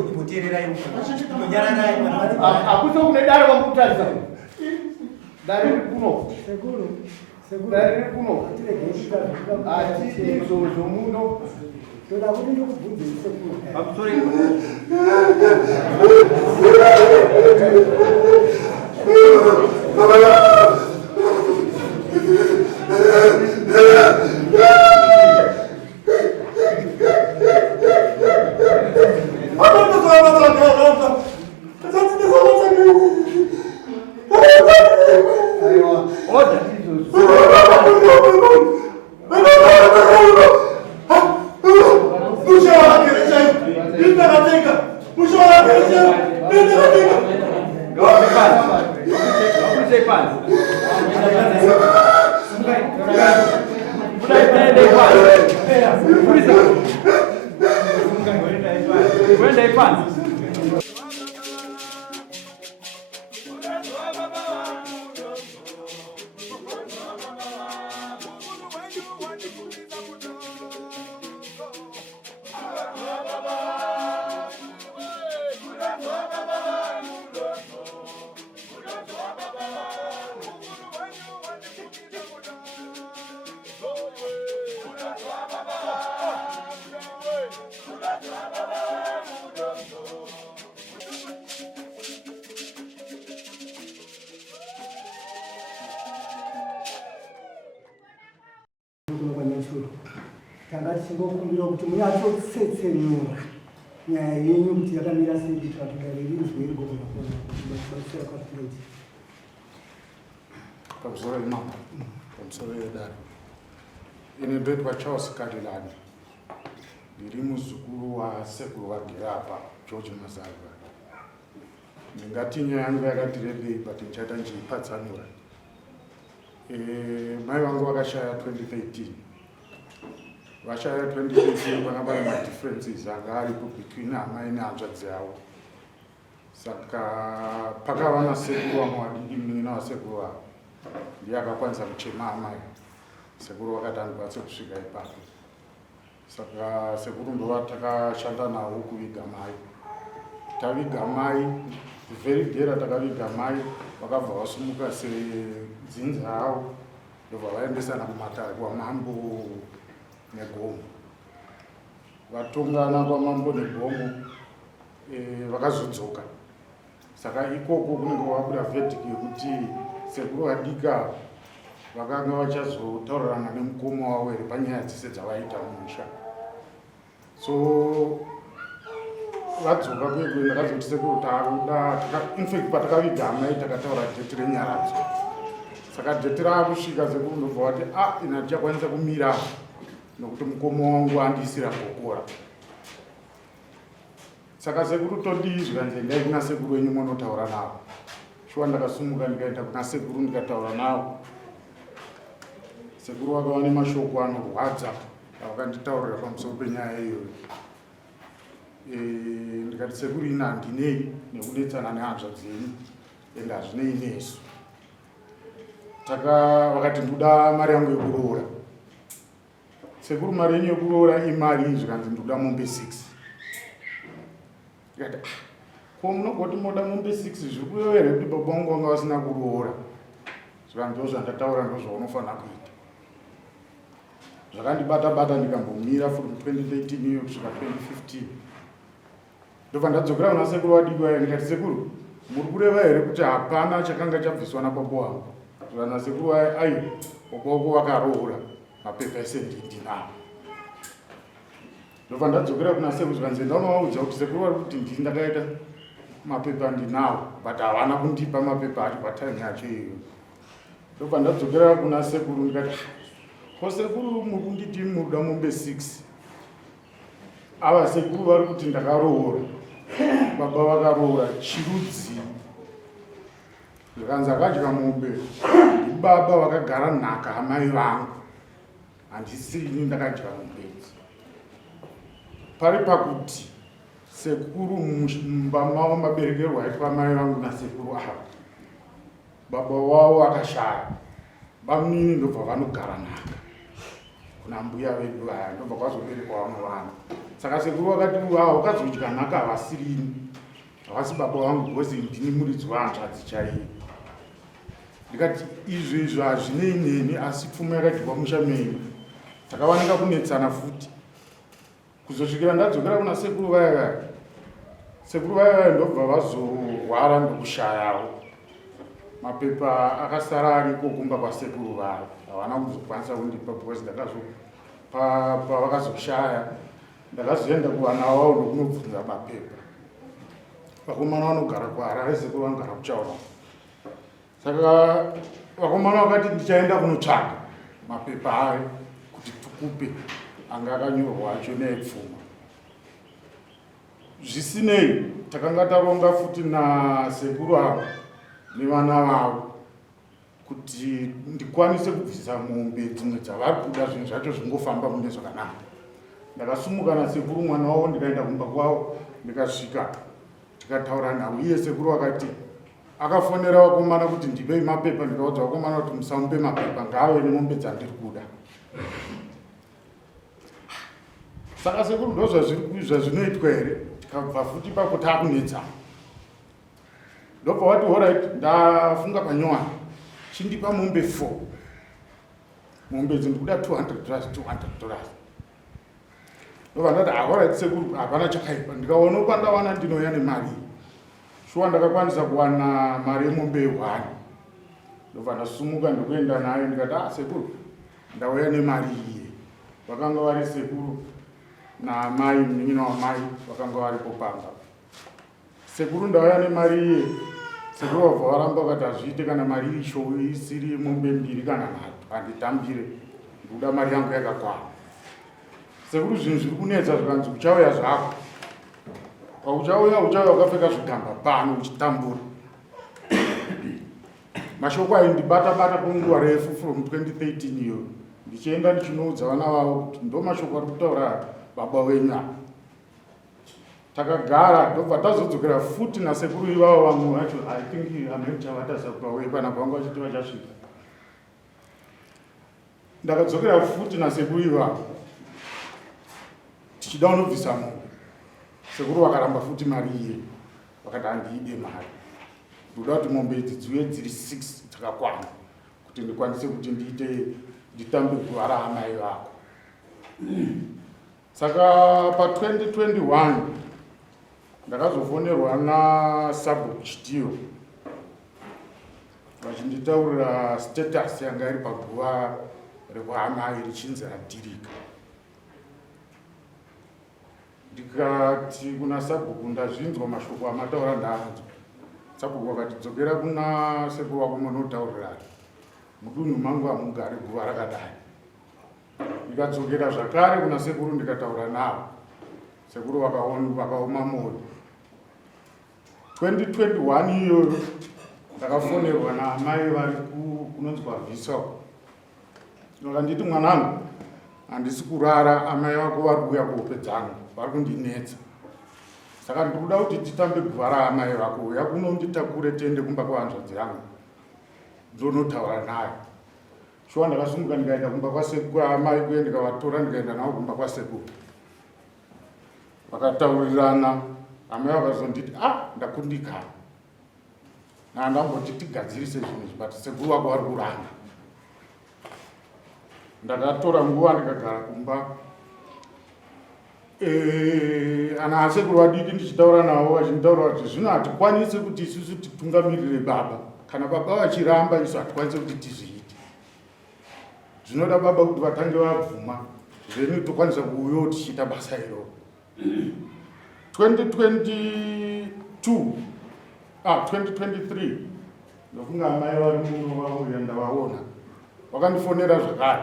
ipotererai inonyaradai akuti kunedare wamukutaridza dare riri kuno dare riri kuno ati zvomuno toda kuti ndikubvunze sekuru pamusoro tanga tichingokumbira kuti munyatotsetsenura nyaya yenyu kuti yakamira sei kuti vantu gaririridzwe rigogona kwatinoiti pamusoro imama pamusoro yedare ine ndoitwa Charles Karilani ndiri muzukuru wasekuru vagere apa George Mazalwa ndingati nyaya yangu yakati rebei but ndichaita njiipatsanura mai vangu vakashaya 2013 vashaya 2013 vakanga vane madifferences anga aripo between amai nehanzvadzi yavo saka pakava nasekuru vamwe vadiki mini navasekuru vavo ndiye akakwanisa kuchema amai sekuru vakati andikwanise kusvika ipapo saka sekuru ndova takashanda navo kuviga mai taviga mai very day ratakaviga mai vakabva vasumuka sedzinza avo ndobva vaendesana kumatare kwamambo negomo vatongana kwamambo negomo vakazodzoka saka ikoko kunenge kwabuda verdict yekuti sekuru vadika vakanga vachazotaurirana nemukoma wavo here panyaya dzese dzavaita mumusha so vadzoka kwekwe ndakazoti sekuru takuda infact patakaviga amai takataura dheti renyaradzo saka dheti raakusvika sekuru ndobva vati ina tichakwanisa kumira nokuti mukoma wangu andisira gokora saka sekuru tondizva nze ndai kuna sekuru wenyu monotaura navo shuwa ndakasumuka ndikaenda kuna sekuru ndikataura navo sekuru vakava nemashoko anorwadza avakanditaurira pamusoro penyaya iyoyo ndikati sekuru ina handinei nekudetsana nehanzvadzi yenyu ende hazvinei nesu vakati ndoda mari yangu yekuroora sekuru mari yenyu yekuroora imari zvikanzi ndoda mombe 6 ndikati ko munogoti moda mombe 6 zviri kuyo here kuti baba vangu vanga vasina kuroora zvikanzi ndo zvandataura ndozvaunofanira kuita zvakandibata-bata ndikambomira from 2013 iyo kusvika 2015 ndobva ndadzokera kuna sekuru vadiki vaya ndikati sekuru muri kureva here kuti hapana chakanga chabviswa nababa vangu zvana sekuru vaya ai okoko vakaroora mapepa ese ndinavo ndobva ndadzokera kuna sekuru zvikanzi ndaunovaudza kuti sekuru vari kuti ndini ndakaita mapepa ndinawo but havana kundipa mapepa ari patime yacho iyoyo ndobva ndadzokera kuna sekuru ndikati ko sekuru muri kunditi muruda mombe 6 ava sekuru vari kuti ndakaroora baba vakaroora chirudzi zvikanzi akadya mombe ibaba vakagara nhaka amai vangu handisini ndakadya mombe idzi pari pakuti sekuru mumba mavo maberekerwo aitwa mai vangu nasekuru ava baba wavo akashaya bamini ndobva vanogara nhaka kuna mbuya vedu vaya ndobva kwazoberekwa vamwe vanhu Saka sekuru wakati wao wakazodya nhaka havasirini, havasi baba vangu because ndini muridzi wahanzvadzi chaiye. Ndikati izvo hazvinei neni, asi pfuma yakadyiwa musha menyu. Takawanika kunetsana futi kuzosvikira ndadzokera kuna sekuru vaya. Sekuru vaya ndobva vazorwara ndokushayawo. Mapepa akasara ariko kumba kwasekuru vaya, havana kuzokwanisa kundipa because pavakazoshaya ndakazoenda kuvana vavo ndokunobvunza mapepa. Vakomana vanogara kuHarare, sekuru vanogara kuChaona. Saka vakomana vakati ndichaenda kunotsvaga mapepa ayo kuti tukupe anga akanyorwa acho neepfuma. Zvisinei, takanga taronga futi nasekuru avo nevana vavo kuti ndikwanise kubvisa mombe dzimwe dzavari kuda zvinhu zvacho zvingofamba mune zvakanaka. Ndakasumuka nasekuru mwana wavo ndikaenda kumba kwavo, ndikasvika tikataura navo. Iye sekuru akati akafonera vakomana kuti ndipei mapepa, ndikaudza vakomana kuti musamupe mapepa, ngaave nemombe dzandiri kuda. Saka sekuru ndozvazvinoitwa here, tikabva futi ipapo taakunetsana. Ndobva wati alright, ndafunga panyowani, chindipa mombe 4. Mombe dzindikuda $200. Ndobva ndati alright sekuru, hapana chakaipa. Ndikaona pandawana ndinouya nemari. Shuwa ndakakwanisa kuwana mari yemombe 1. Ndobva ndasumuka ndokuenda nayo ndikati sekuru, ndauya nemari iye. Vakanga vari sekuru namai, munin'ina wamai vakanga varipo pamba. Sekuru ndauya nemari iye. Sekuru vabva varamba vakati hazviite kana mari isiri mombe 2 kana 3, handitambire, ndikuda mari yangu yakakwana. Sekuru zvinhu zviri kunetsa zvikanzi uchauya zvako. Pauchauya wakapfeka zvigamba pano uchitambura. Mashoko aindibata kwenguva refu from 2013 iyo. Ndichienda ndichinoudza vana vavo kuti ndo mashoko ari kutaura baba wenyu apa. Takagara ndobva tazodzokera futi nasekuru ivavo vamwe vacho, I think amechavata sakura wepana kwangu achiti vachasvika. Ndakadzokera futi nasekuru ivavo tichida unobvisa mombe. Sekuru vakaramba futi mari iye, vakati handiide mari, ndoda kuti mombe idzi dziuye dziri 6 dzakakwana kuti ndikwanise kuti nditambe guva raamai vako. Saka pa2021 ndakazofonerwa naSabu Chitiyo vachinditaurira status yanga iri paguva rekuamai richinzi radirika. Ndikati kuna Sabhuku, ndazvinzwa mashoko amataura ndaanzwa. Sabhuku vakati dzokera kuna sekuru wako munotaurira, mudunhu mangu hamugari guva rakadai. Ndikadzokera zvakare kuna sekuru ndikataura navo. Sekuru vakaoma moyo. 2021 iyoyo ndakafonerwa naamai vari kunonzwa Visa. Vakanditi mwanangu, handisi kurara, amai vako vari kuuya kuhope dzangu, vari kundinetsa. Saka ndikuda kuti titambe guva raamai vako, uya kunonditakure tiende kumba kwahanzvadzi yangu ndonotaura nayo. Shuwa ndakasumuka ndikaenda kumba kwaamai kuye, ndikavatora ndikaenda navo kumba kwasekuru. Vakataurirana, amai vakazonditi ndakundikana, ndamboti tigadzirise zvinhu but sekuru wako vari kuranga. Ndakatora nguva ndikagara kumba. Ana asekuru vadiki ndichitaura navo vachintaura kuti zvino hatikwanisi kuti isusu titungamirire baba, kana baba vachiramba isu hatikwanisi kuti tizviite. Zvinoda baba kuti vatange vabvuma, zveni tokwanisa kuuyawo tichiita basa iro. 2023 ndofunga amai vari muno vauya ndavaona, vakandifonera zvakare.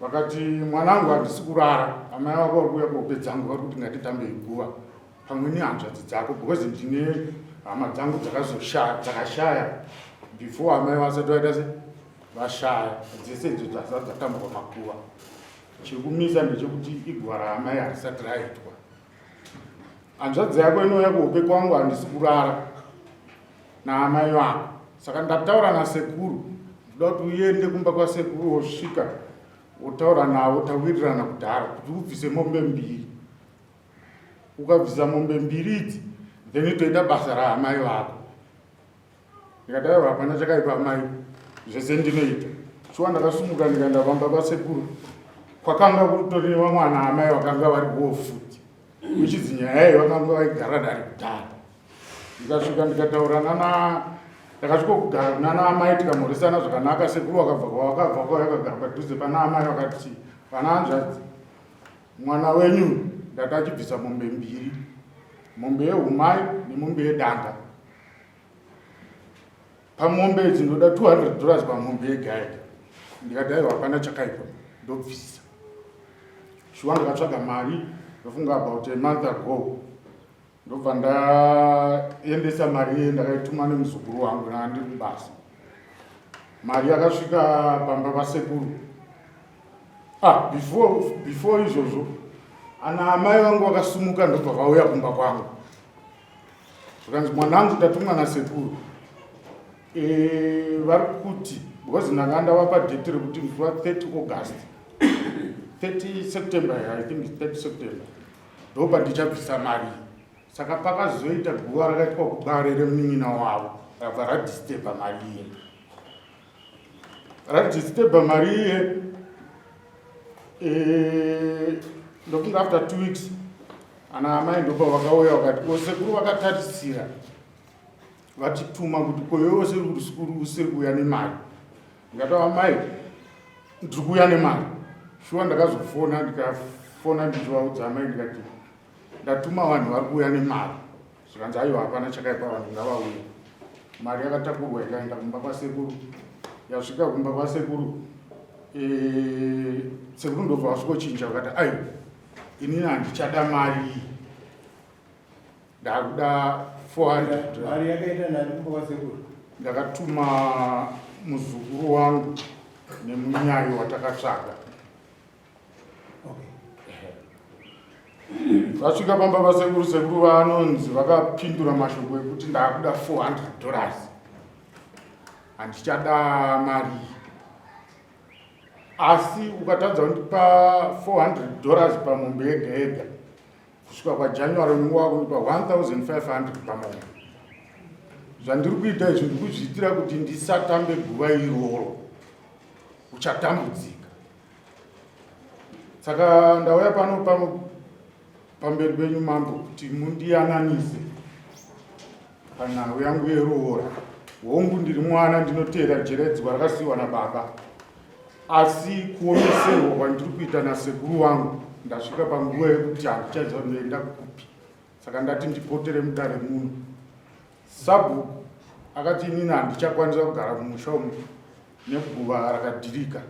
Vakati mwanangu, handisi kurara, amai vako vari kuuya kuhope dzangu, vari kuti ngatitambe guva pamwe nehanzvadzi dzako because ndine hama dzangu dzakashaya before amai vasati vaita vashaya. Dzese idzo dzasati dzatambwa makuva. Chikumisa ndechekuti iguva raamai harisati raitwa. Hanzvadzi yako inouya kuhope kwangu, handisi kurara naamai vako. Saka ndataura nasekuru, ndoda kuti uende kumba kwasekuru wosvika wotaura navo, tawirirana kudhara kuti ubvise mombe 2 ukabvisa mombe mbiri idzi then toita basa raamai vako. Ndikati aiwa hapana chakaipa amai, zvese ndinoita. Shuwa ndakasumuka ndikaenda pamba pasekuru, kwakanga kutori vamwana amai vakanga varipowo futi, uchidzi nyaya iyi vakanga vaigara dari kudhara. Ndikasvika ndikataurana ndakasvika kugara nana amai tikamhoresana zvakanaka. Sekuru wakabva kwawakabva kwawakagara padhuze pana amai vakati, vana hanzvadzi, mwana wenyu ndati achibvisa mombe mbiri, mombe yeumai nemombe yedanga. Pamombe idzi ndoda $200 pamombe yega yega. Ndikati aiwa hapana chakaipa, ndobvisa. Shuwa ndakatsvaga mari, ndofunga about a month ago. Ndobva ndaendesa mari iyi ndakaituma nemuzukuru wangu naandiri kubasa. Mari yakasvika pamba pasekuru. Before izvozvo ana amai vangu vakasumuka ndobva vauya kumba kwangu. Zvikanzi mwanangu tatumwa nasekuru. Vari kuti because ndanga ndavapa date rekuti nguva 30 August 30 September, I think it's 30 September, ndoba ndichabvisa mari. Saka pakazoita guva rakaitwa kubare remunin'ina wavo rabva radisturba mari iye. Radisturba mari iye, ndofunga after 2 weeks ana amai ndopa vakauya vakati sekuru vakatarisira vatituma kuti koyowo usiri kuuya nemari. Ndikati amai ndiri kuuya nemari. Shuwa ndakazofona ndikafona ndichivaudza amai ndikati ndatuma vanhu vari kuuya nemari. Zvikanzi aiwa hapana chakaipa, vanhu ngavauye. Mari yakatakurwa ikaenda kumba kwasekuru. Yasvika kumba kwasekuru, sekuru ndobva vasvikochinja vakati aiwa inini handichada mari iyi, ndakuda 400. Mari yakaita nani kumba kwasekuru? Ndakatuma muzukuru wangu nemunyayi watakatsvaga. Vasvika pamba pasekuru, sekuru vanonzi vakapindura mashoko ekuti ndakuda $400, handichada mari. Asi ukatadza kundipa $400 pamombe yega yega, kusvika paJanuary unenge wakunipa $1,500 pamombe. Zvandiri kuita izvi ndiri kuzviitira kuti ndisatambe guva iroro, uchatambudzika. Saka ndauya pano pamberi penyu mambo kuti mundiyananise panhau yangu yeroora. Hongu ndiri mwana, ndinoteera jeredzwa rakasiyiwa nababa, asi kuomeserwa kwandiri kuita nasekuru wangu ndasvika panguva yekuti handichaziva kuenda kupi. Saka ndati ndipotere mudare muno. Sabhuku akati inini handichakwanisa kugara mumusha umu neguva rakadhirika.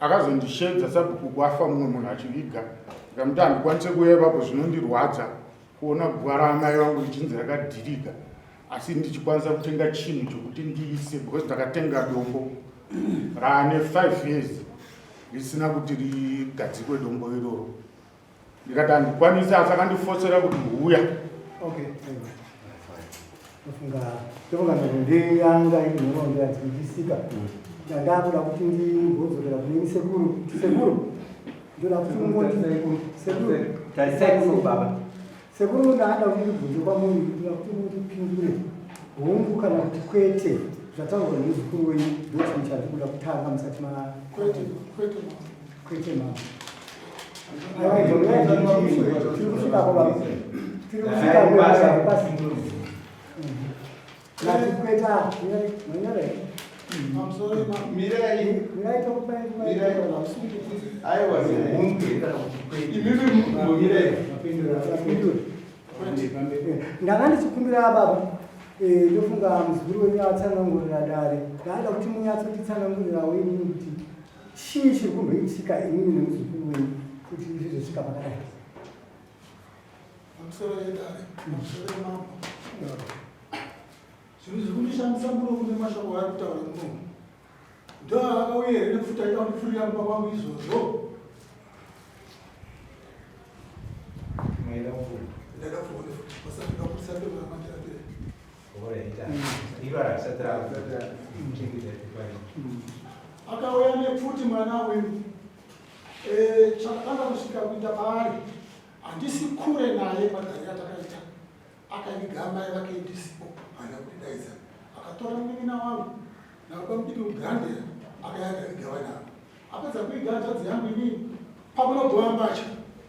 Akazondishedza sabhuku kwafa mumwe munhu achiviga. Ndikamuti handikwanise kuuya ipapo, zvinondirwadza kuona guva raamai vangu richinzi rakadhirika asi ndichikwanisa kutenga chinhu chokuti ndiise, because ndakatenga dombo raane 5 years risina kuti rigadzikwe dombo iroro. Ndikati handikwanisi, asi akandifosera kuti huya. Tofunga ndeyanga inoronda yadzidzisika. Ndakuda kuti ndigodzokera kune sekuru. Ndoda kuti sekuru baba. Sekuru ndaada kuti ndibvunze kwamuri kuti mutipindure. Hongu kana kuti kwete zvataurwa nezukuru wenyu ndochinhu chandikuda kutanga musati kwete mama. Tiri kusvika baba. Tiri kusvika basi. Nati kweta mwenyere. I'm sorry, Mirai. I was ndanga ndichikumbira baba, ndofunga muzukuru wenyu atsanangurira dare. Ndaida kuti munyatsotitsanangurira wenyu kuti chii chiri kumboitika inini nemuzukuru wenyu kuti zvizosvika pakadai. I'm mama. Zvindishandisa muromo nemashoko ari kutaura muromo. Ndo akauya here nekufuta aita kundifurira kumba kwangu izvozvo. Ndakafunda pasafika kusati vamateratere. Akauya nefuti mwana wenyu. Chakanga kusvika kuita paari handisi kure naye padare atakaita akaigama yavake ndisipo hana kudaidza akatora munin'ina wangu nakuba mudiki mugrande akayagaigawa navo apedza kuigara dzadzi yangu inini pakunobhowa mbacha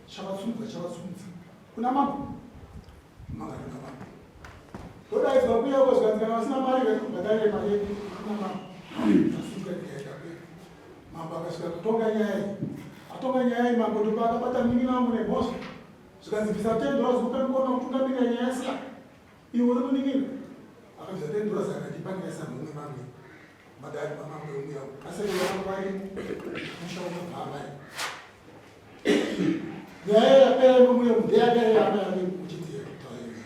chavatsumudza kuna mambo magarina mambo todaidzwa kuya kozvanzikana vasina mari vekubhadharire mari yedu kuna mambo asingaikaita mambo akasvika kutonga nyaya atonga nyaya mambo ndopa akabata munin'ina wangu nemhosva zvikanzibvisa $10 ukanokona kutungamirira nyaya yasika iwe uri kunin'ina akabvisa $10 akatipangaisa mumwe mamwe madari mamamwe umwe asevangu mushaumabhamai nyaya yapera mumwe ndeyagare yamayave kuchitiya kutaurira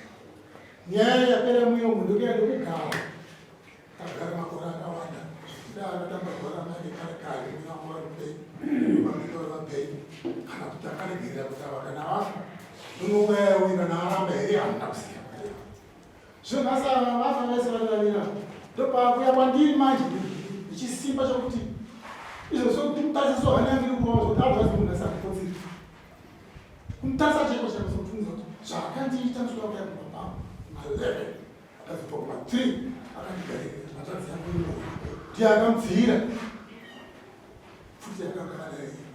nyaya yapera mumwe munhu ndokuenda kugara agara makore akawanda zvikuda anotamba bhora mai kare kare munawarupei vamidorvapei kana kuti akaregerera kutaura kana vafa unowewe kana aramba here hamuna kusiya zvino nhasi vafa vese vanoravira ndopakuya kwandiri manje ichisimba chokuti izvo sokutimutasiso hana yangiri kuvawa zvokuti abvazi munhu asakupotsiri kumutasa chaiko chakazopfunza kuti zvakandiita ndoda kuya kubva ma11 akazopa kuma3 akandigarira matadzi yangu ndiye akamudziyira futi yakagara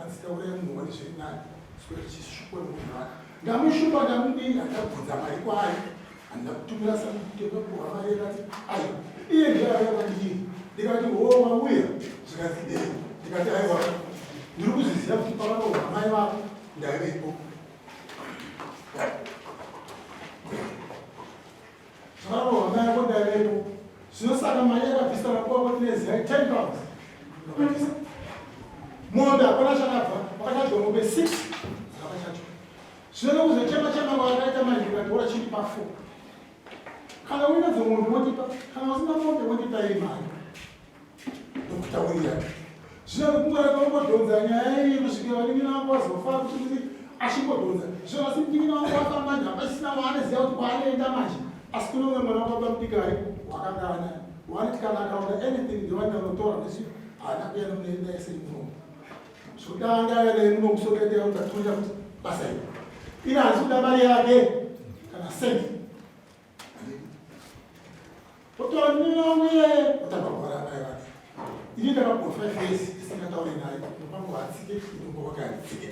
anzitauraya munhu wani zviri nani sikutichishupa nemunhu wake ndamushupa ndamudii akabvunza mari kwayo handina kutumira sakutepapuhwa mari akati aiwa iye ndiye akavandiri ndikati wo mauya zvikazidei ndikati aiwa ndiri kuzviziva kuti pavanohwa mai vako ndaivepo zvakanohwa mai yako ndaivepo zvinosaka mari yakabvisa rakuwako tineziyai £10 akabvisa mombe hapana chakabva wakachadwa mombe 6 dzakavachachwa zvino kuzochema-chema kwakaita mandikatiora chiri pa4 kana uinadzo mombe motipa kana usina mombe motipa iri mari ndokutaurira zvino kungorakongodhonza nyaya iyi kusvikira vanin'ina vangu vazofa kuti achingodhonza zvino asi munin'ina vangu wafa manje hapasisina waanoziva kuti kwaanoenda manje asi kuno umwe mwana wababa mudikari wakangana wanoti kana akaona anything ndewandanotora nesi haana kuya nomunoenda ese imunomu zvokudangaanemunomusoketea kuti atoita kuti basa iri ina handisi kuda mari yake kana senti otora munin'ina wangu iye otamba bhora mai vake ini ndakabva 5 years isingataure naye ndopangu hatsike inongovaka handitsike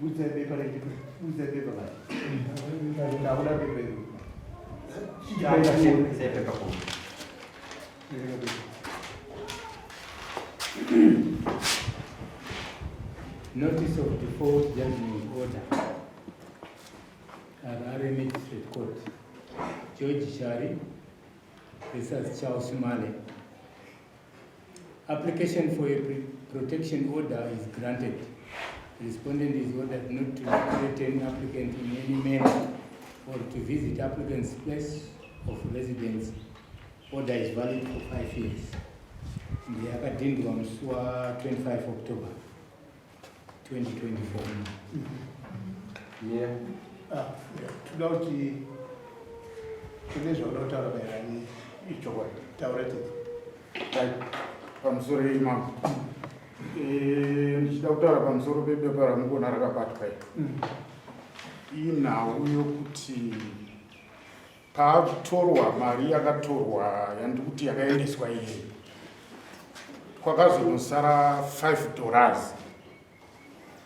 budza bepa rekipo budza bepa mai ndakuda bepa iro Notice of default judgment order. Harare Magistrate Court. George Shari versus Charles Male. Application for a protection order is granted. The respondent is ordered not to threaten applicant in any manner or to visit applicant's place of residence. Order is valid for 5 years. The akadindwa mswa 25 October 2024. Yeah. Toda kuti kune zvaunotaura maererano ichokwadi taura tete pamusoro imamo ndichida kutaura pamusoro pebepa ramukuona rakabatwa inhau yokuti patorwa mari yakatorwa yandiri kuti yakaendeswa iye kwakazonosara $5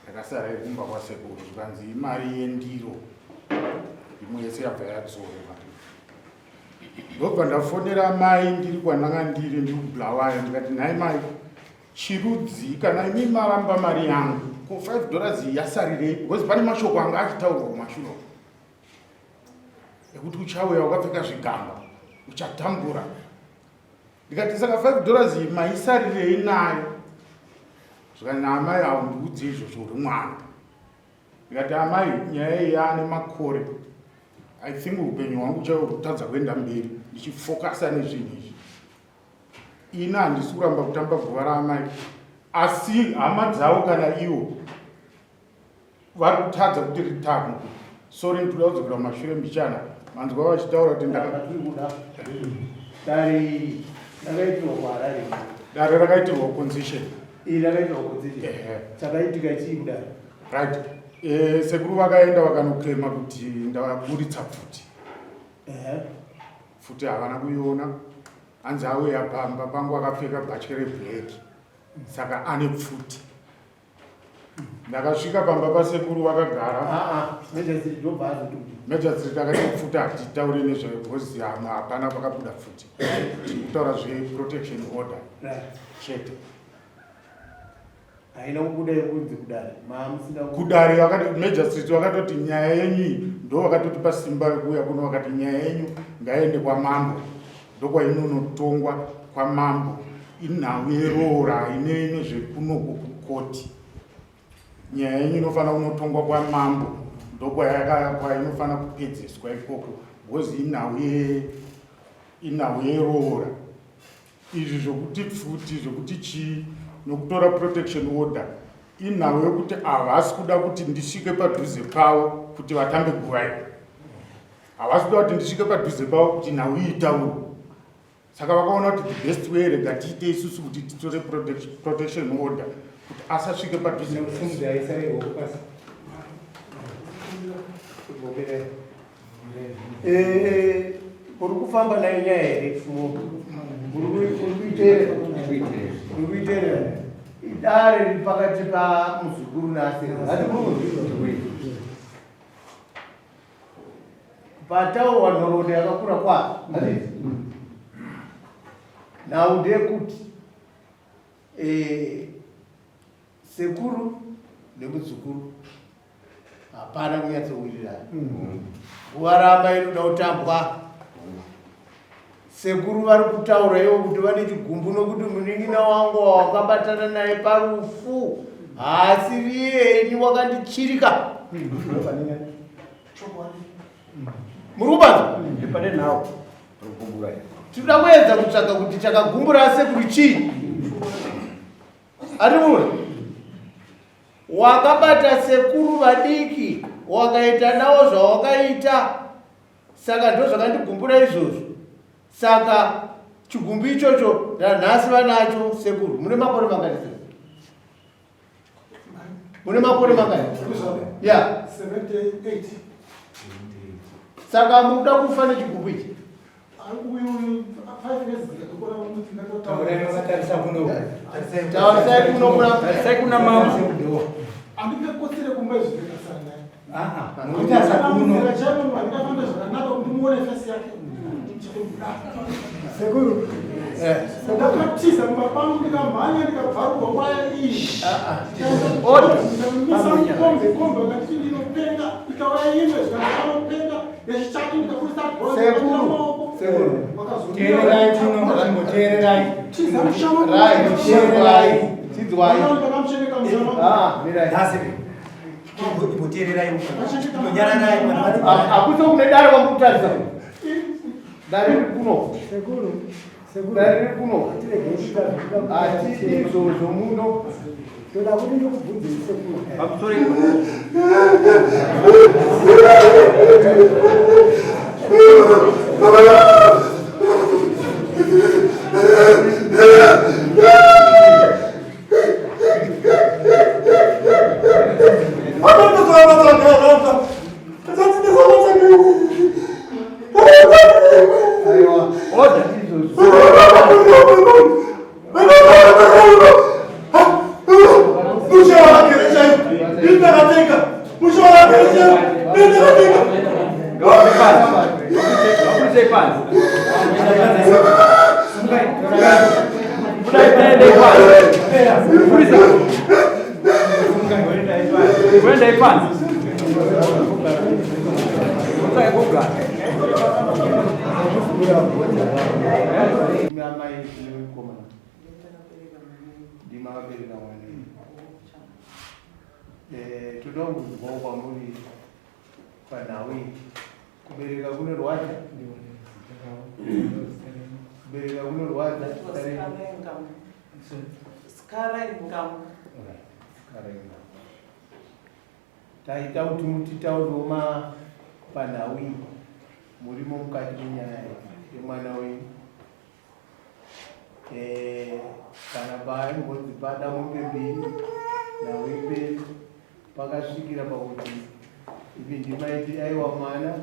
yakasara iri kumba kwasekuru zvikanzi imari yendiro imwe yese yabva yadzorwa ndobva ndafonera mai ndiri kwandanga ndiri ndiri kubhulawaya ndikati nhai mai chirudzi kana imi maramba mari yangu ko $5 iyi yasarirei because pane mashoko anga achitaurwa kumashure ekuti uchauya wakapfeka zvigamba uchatambura ndikati saka $5 iyi maisarirei nayo zvikati amai haundiudze izvozvo uri mwana ndikati amai nyaya iyi yaane makore I think upenyu hwangu chaiwo kutadza kuenda mberi ndichifokasa nezvinhu izvi ina handisi kuramba kutamba guva raamai asi hama dzavo kana iwo vari kutadza kuti ritamwe sori ndikuda kudzokera kumashure mbichana manzwa vachitaura kuti dakaitirwa kuharare dare rakaitirwa opposition iri rakaitirwa opposition chakaitika chii kudaro right sekuru vakaenda vakanoklema kuti ndavaburitsa pfuti. Pfuti havana kuiona, hanzi auya pamba pangu akapfeka bhatya reblack, saka ane pfuti. Ndakasvika pamba pasekuru vakagara. Major akati pfuti hatitaure nezvebhozi hapana pakabuda pfuti. Kutaura zveprotection order chete. Haina kubuda yekunzi kudare Major Street vakatoti nyaya yenyu ndo vakatotipa simba rekuuya kuno vakati nyaya yenyu ngaende kwamambo ndokwainonotongwa kwamambo inhau yeroora ine zvekunoko kukoti. Nyaya yenyu inofana kunotongwa kwamambo ndokwainofana kupedzeswa ikoko because inhau yeroora. Izvi zvokuti pfuti zvokuti chii nokutora protection order inhau yokuti havasi kuda kuti ndisvike padhuze pavo kuti vatambe gurai. Havasi kuda kuti ndisvike padhuze pavo kuti nhau iitaurwe. Saka vakaona kuti the best way rega tiite isusu kuti titore protection order kuti asasvike padhuze. Uri kufamba nayo nyaya here uri kuiteera idare riri pakati pamuzukuru nasekuru pataurwa nhoroondo yakakura kwazvo nhau ndeyekuti sekuru nemuzukuru hapana kunyatsowirirana. Nguva ramba inoda kutambwa. Sekuru vari kutaura ivo kuti vane chigumbu nokuti munin'ina wangu wakabatana naye parufu haasiri yenyu wakandichirika. Muri kubanza? Tinoda kuedza kutsvaga kuti chakagumbura sekuru chii. Atimura wakabata sekuru vadiki wakaita navo zvawakaita, saka ndo zvakandigumbura izvozvo. Saka chigumbu ichocho nanhasi vanacho sekuru. Mune makore mangani sekuru? Mune makore mangani? Ya 78. Saka muda kufa nechigumbu ichi? 5 years ago. Tarisai kuno kuna mamu. Andikakotsere kumba zvakasana. Sekuru. Ndakatiza mumapangu ndikamhanya ndikabvarurwa kwaya iyi. Kombe vakati ndinopenga ikauya imwe zvikanopenga yechichaki ndikakurisa Teererai kuno makamuteererai. Chidzwai. Akuti kune dare wamutaridza. Dare riri kuno. Dare riri kuno. Hatidi izvozvo muno. Toda kuti ndikubvunze sekuru. Pamusoro tudonguzwawo kwamuri panhawi kubereka kunorwadza kubereka kunorwadza taita kuti mutitaurewo panhawi murimo mukati menyaya yemwana wenyu kana paingodzi pada mombe mbiri nhau ipedu vakasvikira pakuti ipi ndimaiti aiwa mwana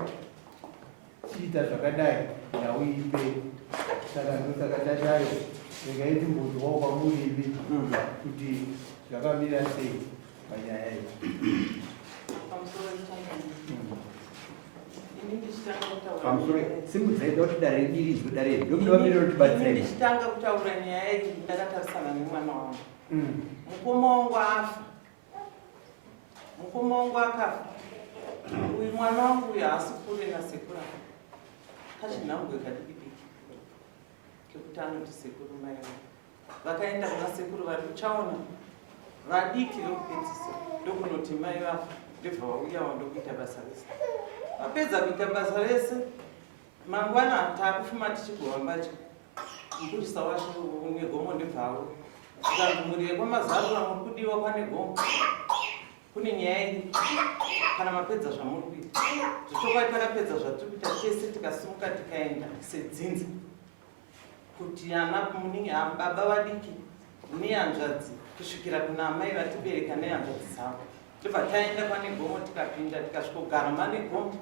chiita zvakadai ndauipe saka ndosaka tatayo rekaiti mbuzi wao kwamuri ipi kuti zvakamira sei panyaya iyi. pamusoro simudzaiita kuti dare ridirizwe dare ndokudivamirira kuti batsirei. Ndichitanga kutaura nyaya iyi ndakatarisana nemwana wangu. Mukoma wangu afa. Mukoma wangu akafa. Uyu mwana wangu uyu haasi kure nasekuru ake. Kachinhambwe kadiki kekuti anoti sekuru mai vangu. Vakaenda kuna sekuru vari kuchaona vadiki vekupedzisa ndokunoti mai vafa ndobva vauyawo ndokuita basa rese. Vapedza kuita basa rese mangwana taakufuma tichigohambacho mupurisa wacho negomo ndebvawo ikanzi muri yekwamazarura muri kudiwa kwane gomo kune nyaya iri kana mapedza zvamuri kuita zvichokwadi takapedza zvatiri kuita tese tikasimuka tikaenda sedzinza kuti ana muningi baba vadiki nehanzvadzi kusvikira kuna amai vatibereka nehanzvadzi dzavo tibva taenda pane gomo tikapinda tikasvikogara mane gomo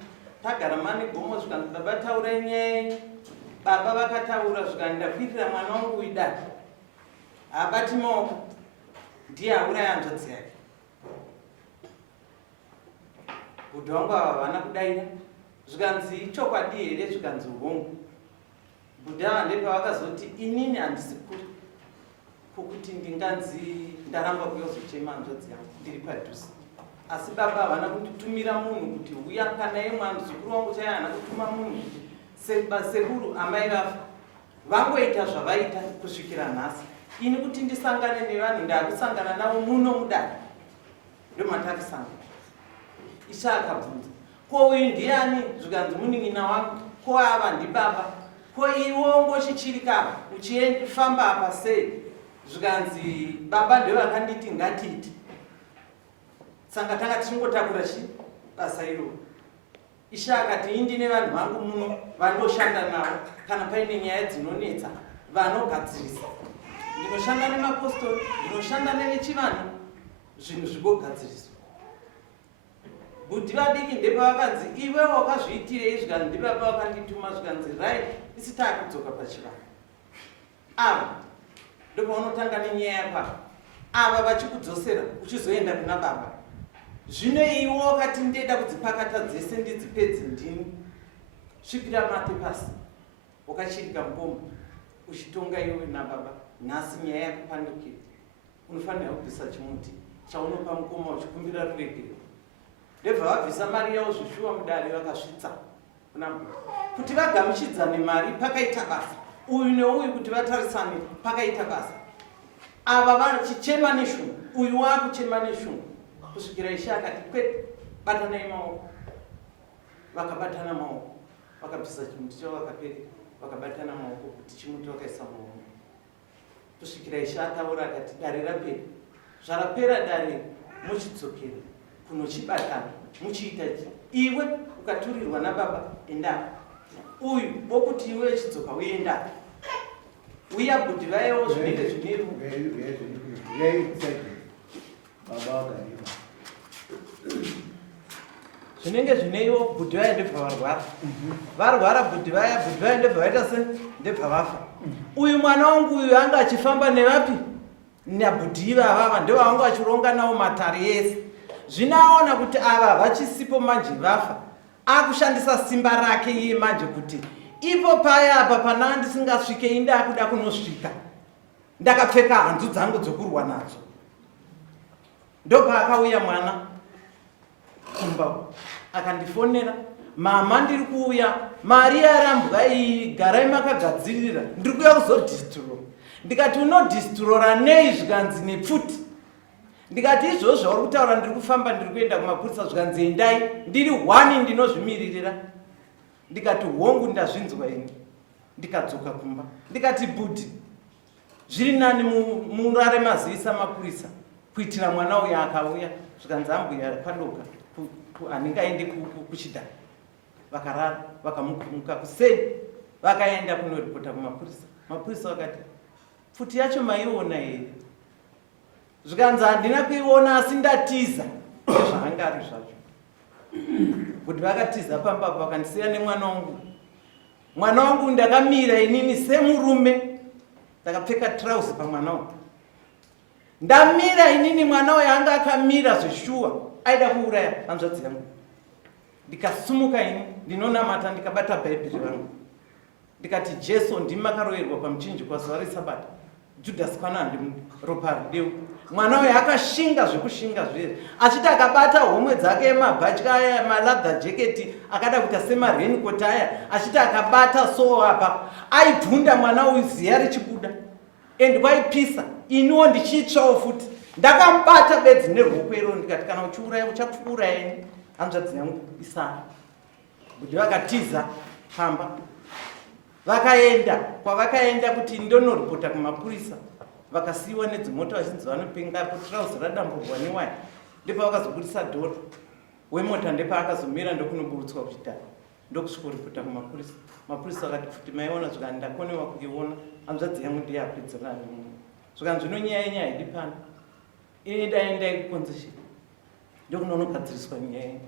tagara mane gomo zvikanzi baba taurai nyaya baba vakataura zvikanzi ndakuitira mwana wangu uidani habati maoko ndiye auraya hanzvadzi yake kuti wangu ava havana kudaira zvikanzi ichokwadi here zvikanzi hongu budha ava ndepavakazoti inini handisi kuri kukuti ndinganzi ndaramba kuyozochema hanzvadzi yangu ndiri padhuze asi baba havana kutitumira munhu kuti uya kana ye mwana zukuru wangu chaiye hana kutuma munhu kuti sekuru amai vafa vangoita zvavaita kusvikira nhasi ini kuti ndisangane nevanhu ndaakusangana navo muno mudare ndomatakusangana isha akabvunza ko uyu ndiani zvikanzi munin'ina wangu ko ava ndibaba ko iwo ngochichirikava uchifamba apa sei zvikanzi baba ndevakanditi ngatiiti saka tanga tichingotakura chi basa iroro isha akati indine vanhu vangu muno vandoshanda navo kana paine nyaya dzinonetsa vanogadzirisa ndinoshanda nemapostori ndinoshanda nevechivanhu zvinhu zvigogadziriswa bhudhi vadiki ndepavakanzi iwe wakazviitirei zvikanzi ndibaba vakandituma zvikanzi rai isi taakudzoka pachivanhu ava ndopaunotanga nenyaya yakwa ava vachikudzosera uchizoenda kuna baba zvino iwo wakati ndeda kudzipakata dzese ndidzipedzi ndini svipira mate pasi wakachirika mbombo uchitonga iwe nababa nhasi nyaya yakupandukira unofanira kubvisa chimuti chaunopa mukoma uchikumbira ruregero ndebva vabvisa mari yavo zvishuwa mudare vakasvitsa kuna kuti vagamuchidzane mari pakaita basa uyu neuyu kuti vatarisane pakaita basa ava vachichema neshungu uyu waakuchema neshungu kusvikira ishe akati kwete batanai maoko vakabatana maoko vakabvisa chimuti chavo vakapereka vakabatana maoko kuti chimuti vakaisa maoko kusvikira ishe ataura akati dare rapera zvarapera dare muchidzokera kunochibatana muchiita iwe ukaturirwa nababa endako uyu wokuti iwe echidzoka uenda uya bhudhi vayewo zvinenge zvineru zvinenge zvineiwo bhudhi vaya ndebva varwara varwara bhudhi vaya ndebva vaita se ndebva vafa uyu mwana wangu uyu anga achifamba nevapi nabhudhi ivavava ndovanga vachironga navo matare ese zvino aona kuti ava vachisipo manje vafa akushandisa simba rake iye manje kuti ipo paya apa pana ndisingasvike indakuda kunosvika ndakapfeka hanzu dzangu dzokurwa nadzo ndopaakauya mwana kumba akandifonera mama ndiri kuuya mari yarambwa iyi garai makagadzirira ndiri kuuya kuzodhisturo ndikati unodhisturora nei zvikanzi nepfuti ndikati izvozvo uri kutaura ndiri kufamba ndiri kuenda kumapurisa zvikanzi endai ndiri 1 ndinozvimiririra ndikati hongu ndazvinzwa ini ndikadzoka kumba ndikati bhudhi zviri nani murare mazivisa mapurisa kuitira mwana uya akauya zvikanzi ambuya padoka handingaendi kuchidhara vakarara vakamuka kuseni vakaenda kunoripota kumapurisa mapurisa vakati pfuti yacho maiona here zvikanzi handina kuiona asi ndatiza nezvaanga ari zvacho, kuti vakatiza pambapo vakandisiya nemwana wangu. Mwana wangu ndakamira inini semurume, ndakapfeka trauzi pamwana wangu, ndamira inini, mwana uyo anga akamira zveshuwa aida kuuraya hanzvadzi yangu. Ndikasumuka ini ndinonamata, ndikabata bhaibheri rangu ndikati, Jesu ndimi makaroverwa pamuchinjikwa zuva reSabata, Judhasi kwanandi ropa rideu. Mwana uyo akashinga zvekushinga zvese, achiti akabata homwe dzake mabhatya aya maladha jeketi akada kuita semarenikoti aya, achiti akabata so apa aibvunda mwana uyu ziya richibuda endi kwaipisa. Iniwo ndichitsvawo futi ndakamubata bedzi neruoko iro ndikati, kana uchiuraya uchapfuurayeni hanzvadzi yangu Isara. Kuti vakatiza pamba, vakaenda kwavakaenda kuti ndonoripota kumapurisa, vakasiyiwa nedzimota vachinzi vanopengapo trauzi radamburwa newaya. Ndepavakazobudisa dhoro wemota, ndepaakazomira ndokunoburutswa kuchitara, ndokusvikoripota kumapurisa. Mapurisa vakati futi maiona zvika ndakonewa kuiona hanzvadzi yangu ndeyapedzerana nemunhu zvika zvino nyaya yenyaya haidi pano ini daendai kuconzession ndokunonogadziriswa nyaya yenyu.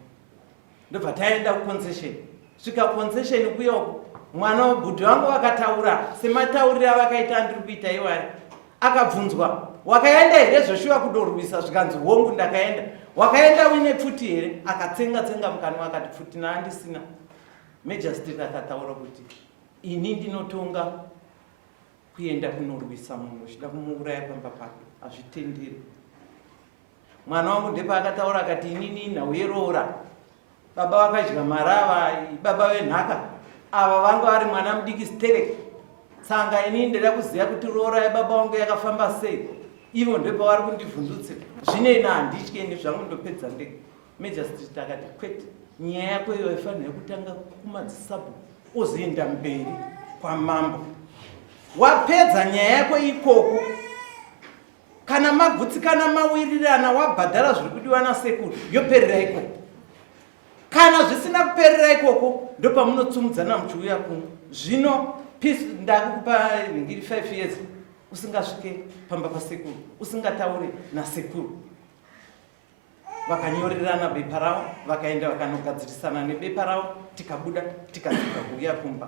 Ndobva taenda kuconzession, svika concession kuya uko mwana wabhudhi wangu vakataura sematauriro avakaita andiri kuita iwaya. Akabvunzwa, wakaenda here zveshuwa kudorwisa? Zvikanzi hongu ndakaenda. Wakaenda uine pfuti here? Akatsenga mukanwa akati pfuti naandisina. Majesty akataura kuti ini ndinotonga kuenda kunorwisa munhu uchida kumuuraya pamba pake, hazvitenderi. Mwana wangu ndepaakataura akati, inini nhau yeroora, baba vakadya marava, baba venhaka, ava vanga vari mwana mudiki stereke. Saka inini ndida kuziva kuti roora yababa wangu yakafamba sei. Ivo ndepavari kundibvunzutse, zvino ina handitye nezvangu ndopedza ndege. Majesty akati kwete, nyaya yako iyo ifanira kutanga kumadzisabu uzoenda mberi kwamambo. Wapedza nyaya yako ikoko, kana magutsikana mawirirana wabhadhara zviri kudiwa nasekuru, yoperera ikoko. Kana zvisina kuperera ikoko, ndopamunotsumudzana muchiuya kumwe. Zvino peace ndakupa ngiri 5 years usingasvike pamba pasekuru, usingataure nasekuru. Vakanyorerana bepa ravo, vakaenda vakanogadzirisana nebepa ravo, tikabuda tikasvika kuuya kumba.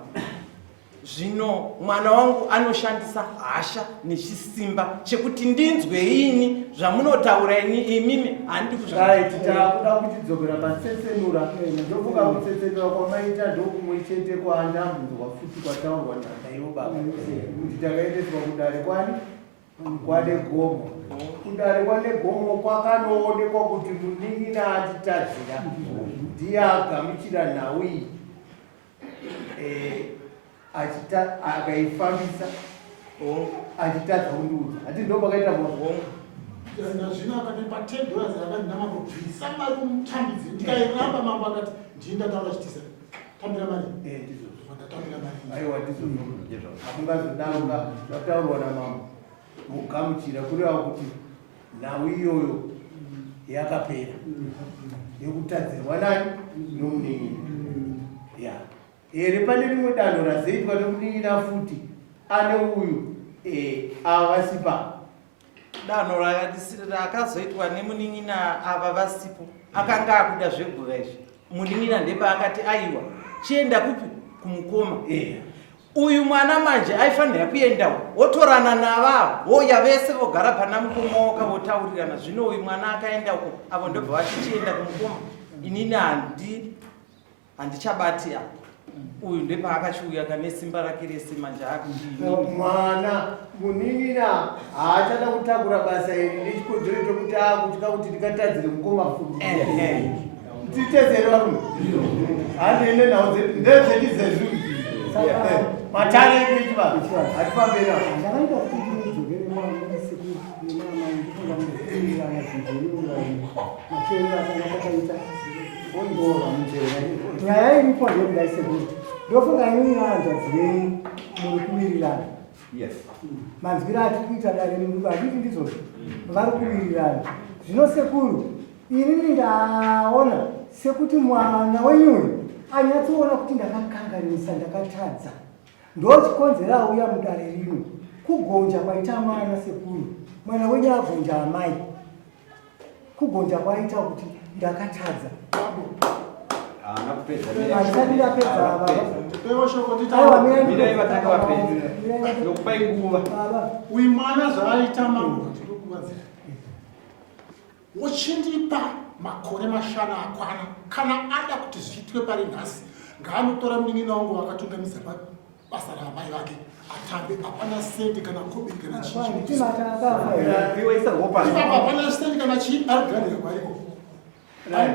Zvino mwana wangu anoshandisa hasha nechisimba chekuti ndinzwe ini zvamunotaura imimi handi kuzvaitakuda kuchidzokera patsetsenura. Ndofunga kutsetsenura kwamaita ndokumwe chete kwandambunzwa futi kwataurwa naivo baba kuti takaendeswa kudare kwani kwade gomo. Kudare kwane gomo kwakanoonekwa kuti munin'ina atitadzira ndiye agamuchira nhau iyi akaifambisa achitadza kundiudza ati ndo pakaita mavongo zvino akati pa$10 akandinama kubvisa mari mutambidzi ndikairamba mambo akati ndinda chitisa tambira mari ndatambira mari aiwa ndizvo akungazodaro zvataurwa namambo mugamuchira kureva kuti nhau iyoyo yakapera yekutadzirwa nani nomunin'ina here pane rimwe danho razoitwa nomunin'ina futi ane uyu avasipa danho rakazoitwa nemunin'ina ava vasipo akanga akuda zveguva izvi. Munin'ina ndepaakati aiwa chienda kupi kumukoma. Uyu mwana manje aifanira kuendawo wotorana navavo voya vese vogara pana mukoma wakavotaurirana. Zvino uyu mwana akaenda uko, avo ndobva vachichienda kumukoma. Inini handichabati apa. Uyu ndepaakachiuya kane simba rake rese manje mwana munin'ina haachada kutakura basa iri nechikodzero chokuti akutya kuti ndikatadzire mukoma futi. Titedzere varume handiende nhau ndedzechizezvi matare echiva hatifambera ndakaita kuti ndidzokere machero akanga takaita ondorwa munzvera nyaya iripo ndekudai sekuru ndofunga imweni hanzvadzi venyu muri kuwirirana. Manzwiro atiri kuita dare nemuru haditi ndizvozvo vari kuwirirana. Zvino sekuru inini ndaona sekuti mwana wenyuyu anyatsoona kuti ndakakanganisa ndakatadza ndochikonzera auya mudare rino kugonja kwaita mwana sekuru. Mwana wenyu agonja amai kugonja kwaita kuti ndakatadza Haana kupedza. haisati ndapedza baba Pewo shoko aiwa titaura. Mirai vatanga vapedza. Nokupai nguva. baba Uyu mwana zvaaita mangu ndiri kukuvanzira. Uchindipa makore mashanu akwana kana ada kuti zviitwe pari nhasi ngaanotora munin'ina wangu wakatungamidza basa raamai vake atambe hapana sendi kana kobi kana chii. Piwa isaropa. Ipapa hapana sendi kana chii ari kugandira kwariko.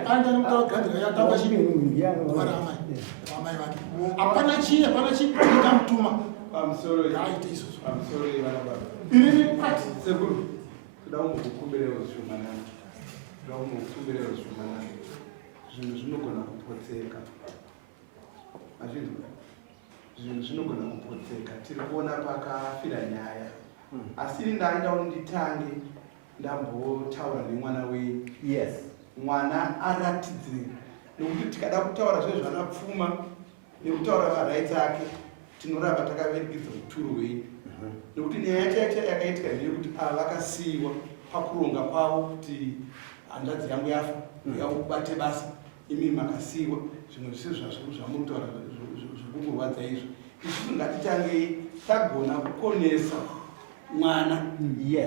Andani mutaura kugandira yatanga chii gwara amai vake. Hapana chii ikamutuma. Pamusoro Ngaaite izvozvo. pamusoro vana baba. Inini pati. Sekuru, toda kumukumbira zvishomanana. Toda kumukumbira zvishomanana. Zvinhu zvinogona kupotseka. Azvinzwa. Zvinhu zvinogona kupotseka. Tiri kuona pakafira nyaya. Asi ndaida nditange ndambotaura nemwana wenyu. Yes. Mwana aratidze. Nokuti tikada kutaura zvezvanapfuma nekutaura marights ake tinoramba takaverekedzwa uturu hwenyu. Nokuti nyaya yacho yakaitika ndeyekuti ava vakasiyiwa pakuronga kwavo kuti hanzvadzi yangu yafa yakubate basa imi makasiyiwa zvimwe zvisizvo zvamuritaura zvokungorwadza izvo. Isusu ngatitangei tagona kukonesa mwana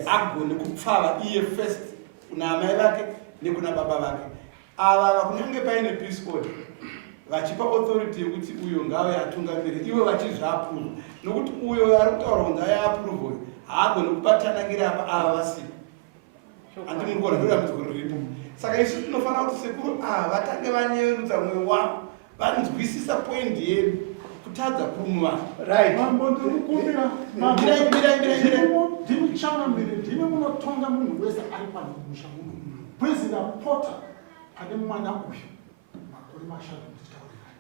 agone kupfava iye first kuna amai vake nekuna baba vake. Ava vakunyange paine peace order vachipa authority yekuti uyo ngave atungamire iwe vachizviapprove nokuti uyo ari kutaura kunzi ayaapprove haagone kupatanangira apa ava vasina. Handi muri kuona ndorambidzwa riripo. Saka isu tinofanira kuti sekuru ava vatange vanyerudza mwoyo wavo vanzwisisa point yedu kutadza kuri muvanhu. Mambo ndikukumbira. Ndimuchangamire ndimi munotonga munhu wese ari pano kumusha muno. Bwezi ndapota pane mwana uyu makore mashanu ndichitaurira.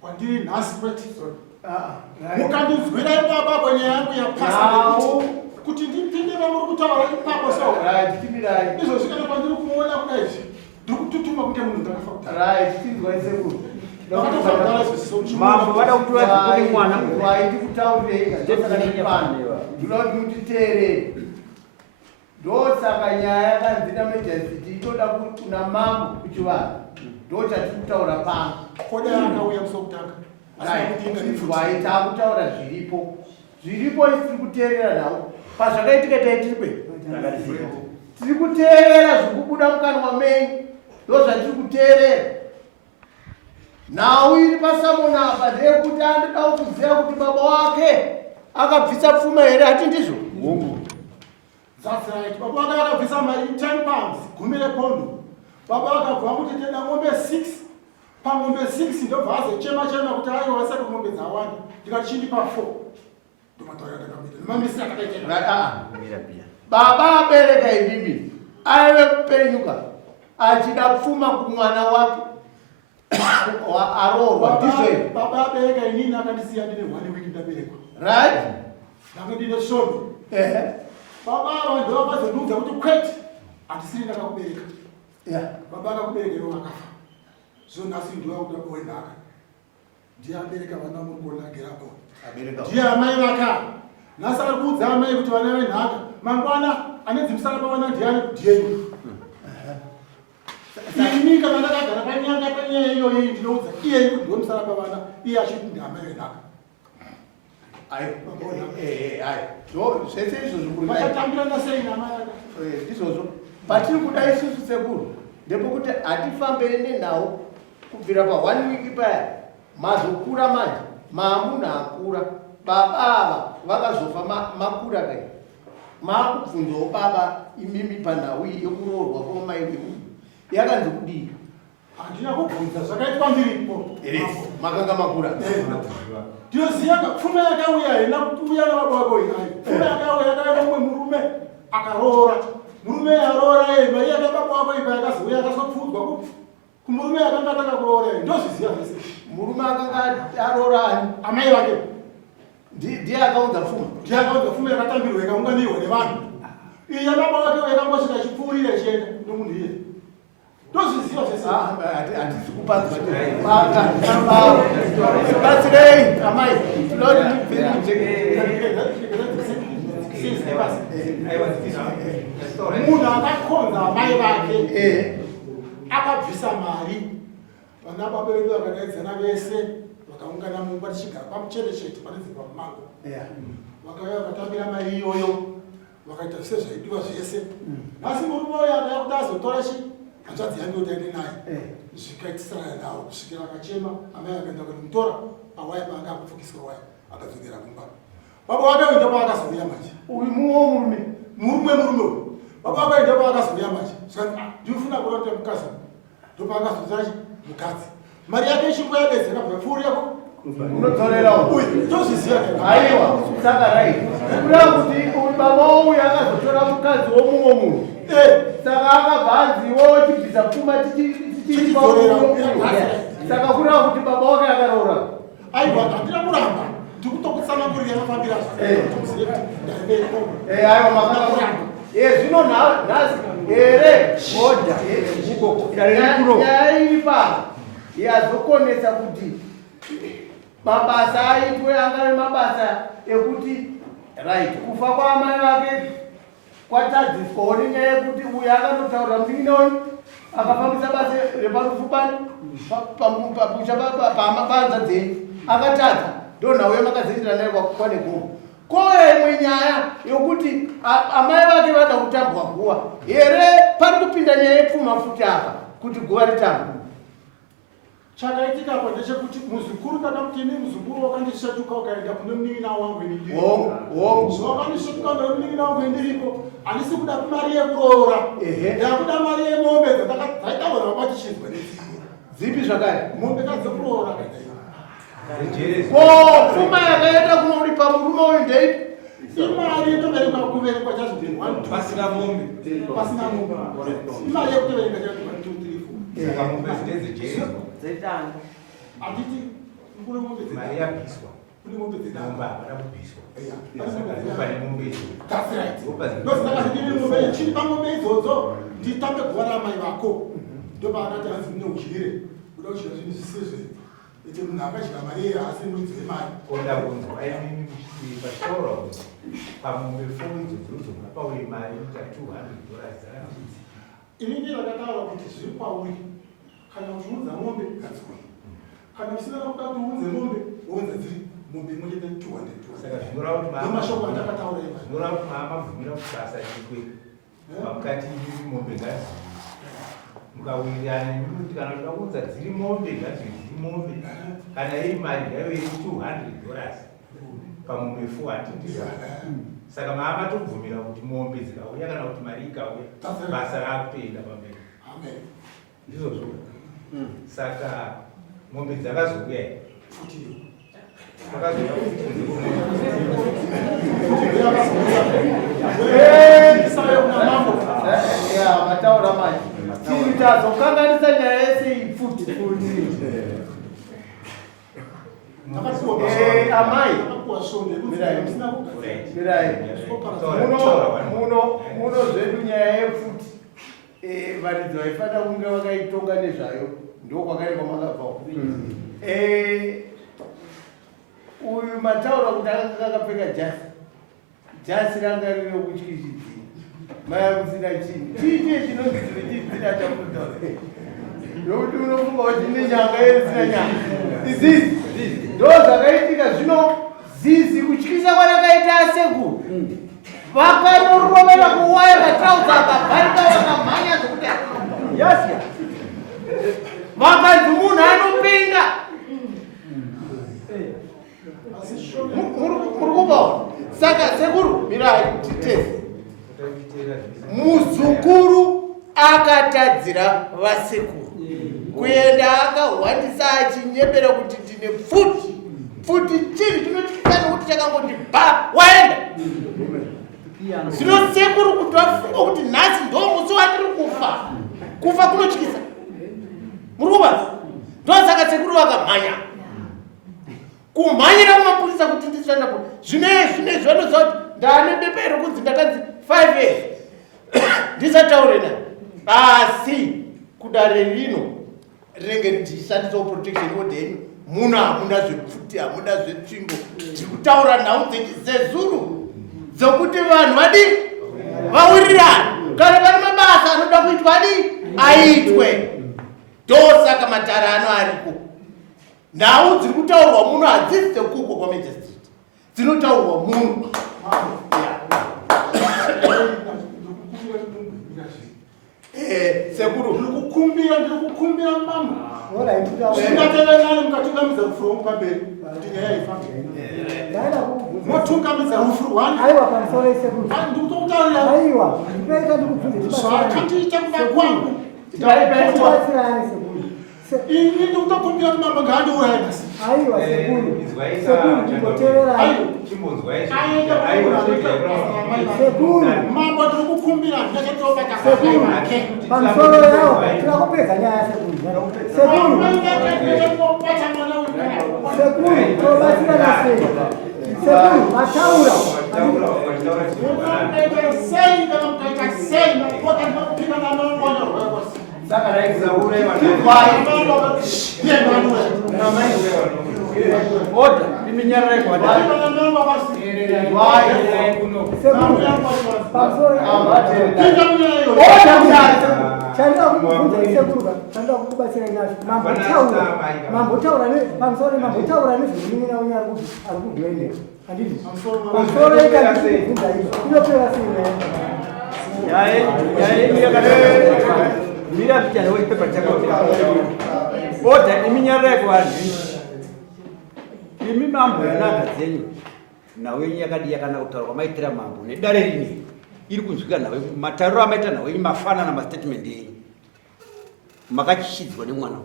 Kwandiri nhasi kwete. Mukandinzwira ipapa panyaya yangu yapasa kuti ndipinde vamuri kutaura ipapo so. Izvo zvikana kwandiri kumuona kudai ndiri kututuma kunge munhu ndakafa kudai. Mambo vada kutora kuti mwana waindikutaurei ndinoti mutiteerere. Ndosaka nyaya yakanzina emergency itoda kuti kuna mambo kuchivanhu ndochatiri kutaura pano. Koda akauya musokutanga. Tinzwai taakutaura zviripo isiri kuteerera nawo pazvakaitika taitiripe tiri kuteerera zviri kubuda mukanwa menyu ndo zvatiri kuteerera. Nhau iri pasamona apa ndeyekuti andoda kuziva kuti baba wake akabvisa pfuma here hati ndizvo. That's right. Baba wake akabvisa mari 10 pounds gumi repondo. Baba akabva kuti tenda ng'ombe 6 pang'ombe 6 ndobva azochema kuti aiwa asati ng'ombe dzawanda ndikachindipa 4 ndomataura ndakamira nemamisi akakaita baba abereka inini aive kupenyuka achida pfuma kumwana wake aroorwa ndizvo. Baba abereka inini akandisiya ndine 1 week ndaberekwa. Right? Ndange ndine svondo. Baba ava ndovazondiudza kuti kwete handisiri ndakakubereka. Baba akakubereka iwe wakafa. So nhasi ndoyakuda kuendaka. Ndiye abereka vana muri kuona gerapo. Ndiye amai vaka. Nhasi ari kuudza amai kuti vana venhaka mangwana anedzimisana pavana ndiani ndiyenyu. Ini kana ndakagara panyanga panyaya iyoyi ndinoudza iyeyi kuti ndomusana pavana iye achiti ndiamai venhaka. Zvese izvozvo vachatambirana sei namai vaka. Ndizvozvo patiri kuda isusu sekuru ndepekuti hatifambei nenhau kubvira pa1 week paya mazokura manje mamunhu akura baba ava vakazofa makura kai maakubvunzawo baba imimi panhau iyi yekuroorwa kwamai vemunhu yakanzi kudii. Handina kubvunza zvakaitwa ndiripo. Makanga makura. Ndinoziva pfuma yakauya haina kuuya nababa wako inayo. Pfuma yakauya yakauya nomumwe murume akaroora. Murume yaroora ema iye baba wako ipa yakazouya akazopfudzwa kumurume yakanga atakakuroora ndozviziva zvese. Murume akanga aroora ani? Amai vake. Ndiye akaunza pfuma. Ndiye akaunza pfuma yakatambirwa ikaunganirwa nevanhu. Iye baba wake yakangosvika chipfuurira chienda nomunhu iye. Ndozviziva zvese. Handisi kupanzwa. Batsirei amai. munhu akakonza amai vake akabvisa mari. Vana baba vedu vakadaidzana vese vakaungana mumba tichigara pamucherechete panonzi pamumango, vakauya vakatambira mari iyoyo vakaita sezvaidiwa zvese. Nhasi murume uyo akauya kuti azotora hanzvadzi yangu yotaende naye zvikaitisana nawo kusvikira akachema. Amai akaenda kumutora pawaya paanga akupfukiswa waya akadzokera kumba. Baba vake ndo paakazouya manje. Uyu murume Baba vake ndo paakazouya manje. Saka ndifuna kurota mukazi ndo paakazouya mukadzi. Mari yake ishingo yabezera bvapfuuri yako unodzorera uyu tozviziva. Aiwa, saka rai kuda kuti uyu baba uyu akazotora mukadzi womumwe munhu, saka akabva anziwo chibvisa pfuma tichiri saka kureva kuti baba wake akaroora. Aiwa, handina kuramba, ndikutokutsanangurira mafambira aiwa makakuramba. Zvino nhasi here nyaya iri pano yazokonesa kuti mabasa aitwe angave mabasa ekuti right kufa kwaamai vake kwatadziswawo nenyaya yekuti uyu akandotaura munin'ina akafambisa basa reparufubani pamusha pahanzadzenyu akatadza ndonhauyo makazenderana naye kwane gomba. Koya imwe nyaya yokuti amai vake vada kutambwa guva here pari kupinda nyaya yepfuma futi apa kuti guva ritambwe. Chakaitika ndechekuti muzukuru kana kuti muzukuru wakandishatuka ukaenda kune munin'ina wangu wakandishatuka munin'ina wangu ndiripo handisi kuda mari yekuroora ndakuda mari yemombe dzaitaura wabatichizwa zipi zvakare mombe kadzekuroora pfuma yakaenda kunoripa murume uyu ndeipi imari yetoverekwa kuverekwa pasina mombe imari yekutoverekwa handiti kune mombe chiri pamombe idzodzo nditambe guva ramai vako ndopaakati hanzi mune udyire kuda kuchira zvinhu zvisizve ete munhu akadya mari iye haasi mwidzi wemari oda kunzwa aini pachitaura kuti pamombe 4 idzodzo mapauye mari ita $200 inini rakataura kuti zviri pauri kana uchiudza mombe gadzikwa kana usina kuda kuti uudze mombe wounza dziri mombe imwechete $200 andakataura zvinora kuti maamabvumira kusasa chikwe pamukati mombe ngazi mukawirirana nekuti kana uda kuudza dziri mombe ngazi dziri mombe kana iri mari ngaive iri $200 pamombe 4 hatindizva. Saka maamatobvumira kuti mombe dzikauya kana kuti mari ikauya basa raakutoenda pamberi ndizvozvo. Saka mombe dzakazouya mataura manje tiri tazokanganisa nyaya yese ipfuti amai mirai muno zvedu nyaya yepfuti varidzi vaifanira kunge vakaitonga nezvayo ndokwakare kwamakabvawo. Uyu mataura kuti akapfeka jasi ranga riri rokutyisidzira maya kusina chinhu chiche chinonzira chamunotaura nokuti unofunga kuti nenyanga yerisina nyanga izizi ndo zvakaitika. Zvino zizi kutyisa kwarakaita asekuru vakarorovera kuwaya matrauza akabharika vakamhanya zvokuti yasiya vakanzi munhu anopinga muri kubaona. Saka sekuru mirai titezi muzukuru akatadzira vasekuru kuenda akahwandisa achinyembera kuti ndine pfuti chiri chinotyisa nokuti chakangoti bha waenda. Zvino sekuru kuti wafunga kuti nhasi ndo musi watiri kufa kunotyisa muri kubaza. Ndosaka sekuru vakamhanya kumhanyira kumapurisa kuti ndishanda kuti zvinezvi vanoziva kuti ndaane bepero kunzi ndakanzi 5 years ndisataure naye asi kudare rino rinenge ndishandisawo protection order yenyu muno hamuna zvepfuti hamuna zvetsvimbo tiri kutaura nhau dzechi zezuru dzokuti vanhu vawirirane kana pane mabasa anoda kuitwa aitwe. Ndosaka matare ano ariko. Nhau dziri kutaurwa muno hadzisi dzekuko kwaMajesty, dzinotaurwa muno. Sekuru ndikukumbira mama singatevenani mukatungamidza rufuro wangu pamberi kuti nyaya ifambe motungamidza rufuro wangu ndikutokutaurirazvakandiita kuda kwangu ini ndikutokumbira mama ngaandiurayasi mambo ndikukumbira ndachatobataaake pamusoro yawo tinakupedza nyaya sekuru tobatsirana sei sekuru mataura sei kana mukaita sei mapota ndinokupinda nanoona saka raikuzauraiwa oda iminyarara chandida kukubvunza isekuru chandida kukubatsira nyazvo mambotaura nezvemunin'ina wenyu ari kugwende handiti pamusoro ikandikubvunza izvo inopera sei mira pichana wepepa chakapira oda iminyarara kuvanhu imi mambo yanaka dzenyu nhau yenyu yakadi yakanaka kutaura kwamaitira mambo nedare rinei iri kunzwika nhau matariro amaita nhau yenyu mafanana mastatement yenyu makachishidzwa nemwana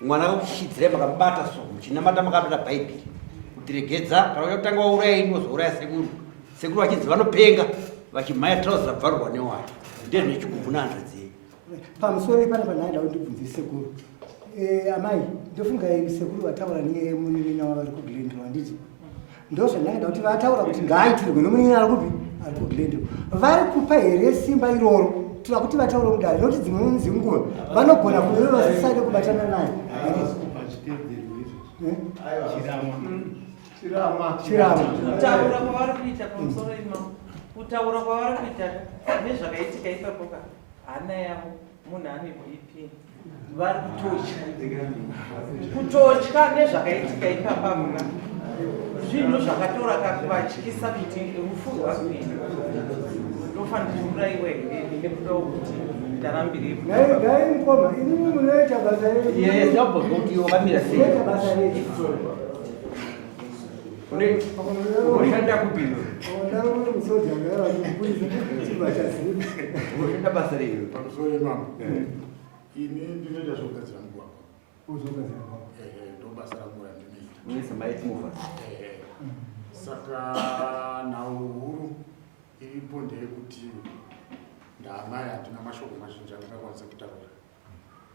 mwana akakushidzirai makamubata so muchinamata makabata bhaibheri kudiregedza kana uya kutanga wauraya ini wazouraya sekuru vachinzi vanopenga vachimhaya trauza bvarurwa newaya ndezvine chigumbu nehanzva dzenyu pamusoro ipana panhaida kundibvunzisa sekuru amai ndofunga sekuru vataura nemunin'ina vari kuglendro handiti ndozvandangada kuti vataura kuti ngaaitirwe nomunin'ina ari kupi ari kuglendro vari kupa here simba iroro tira kuti vataure mudare nokuti dzimwe dzenguva vanogona kuve vasisade kubatana naye kutaura kwavari kuita pamusoro imomo kutaura kwavari kuita nezvakaitika ipapoka hana yavo munhu aneboipini vari kutotya nezvakaitika ipapamuka zvinhu zvakatora kakuvatyisa kuti rufu rwakuenda ndofanira kuraiwe nekudawo kuti ndarambireimukoma ini munoita basa yezvabvozvoti wakamira sei basa rechi unoshanda kupinda musoja unoshanda basa rei pamusoro imamo ini ndinoita zvokugadzira mugwagwa ndo basa rangu randinoita unoisa maiti movers saka nhau huru iripo ndeyekuti ndaamai hatina mashoko mazhinji andingakwanisa kutaura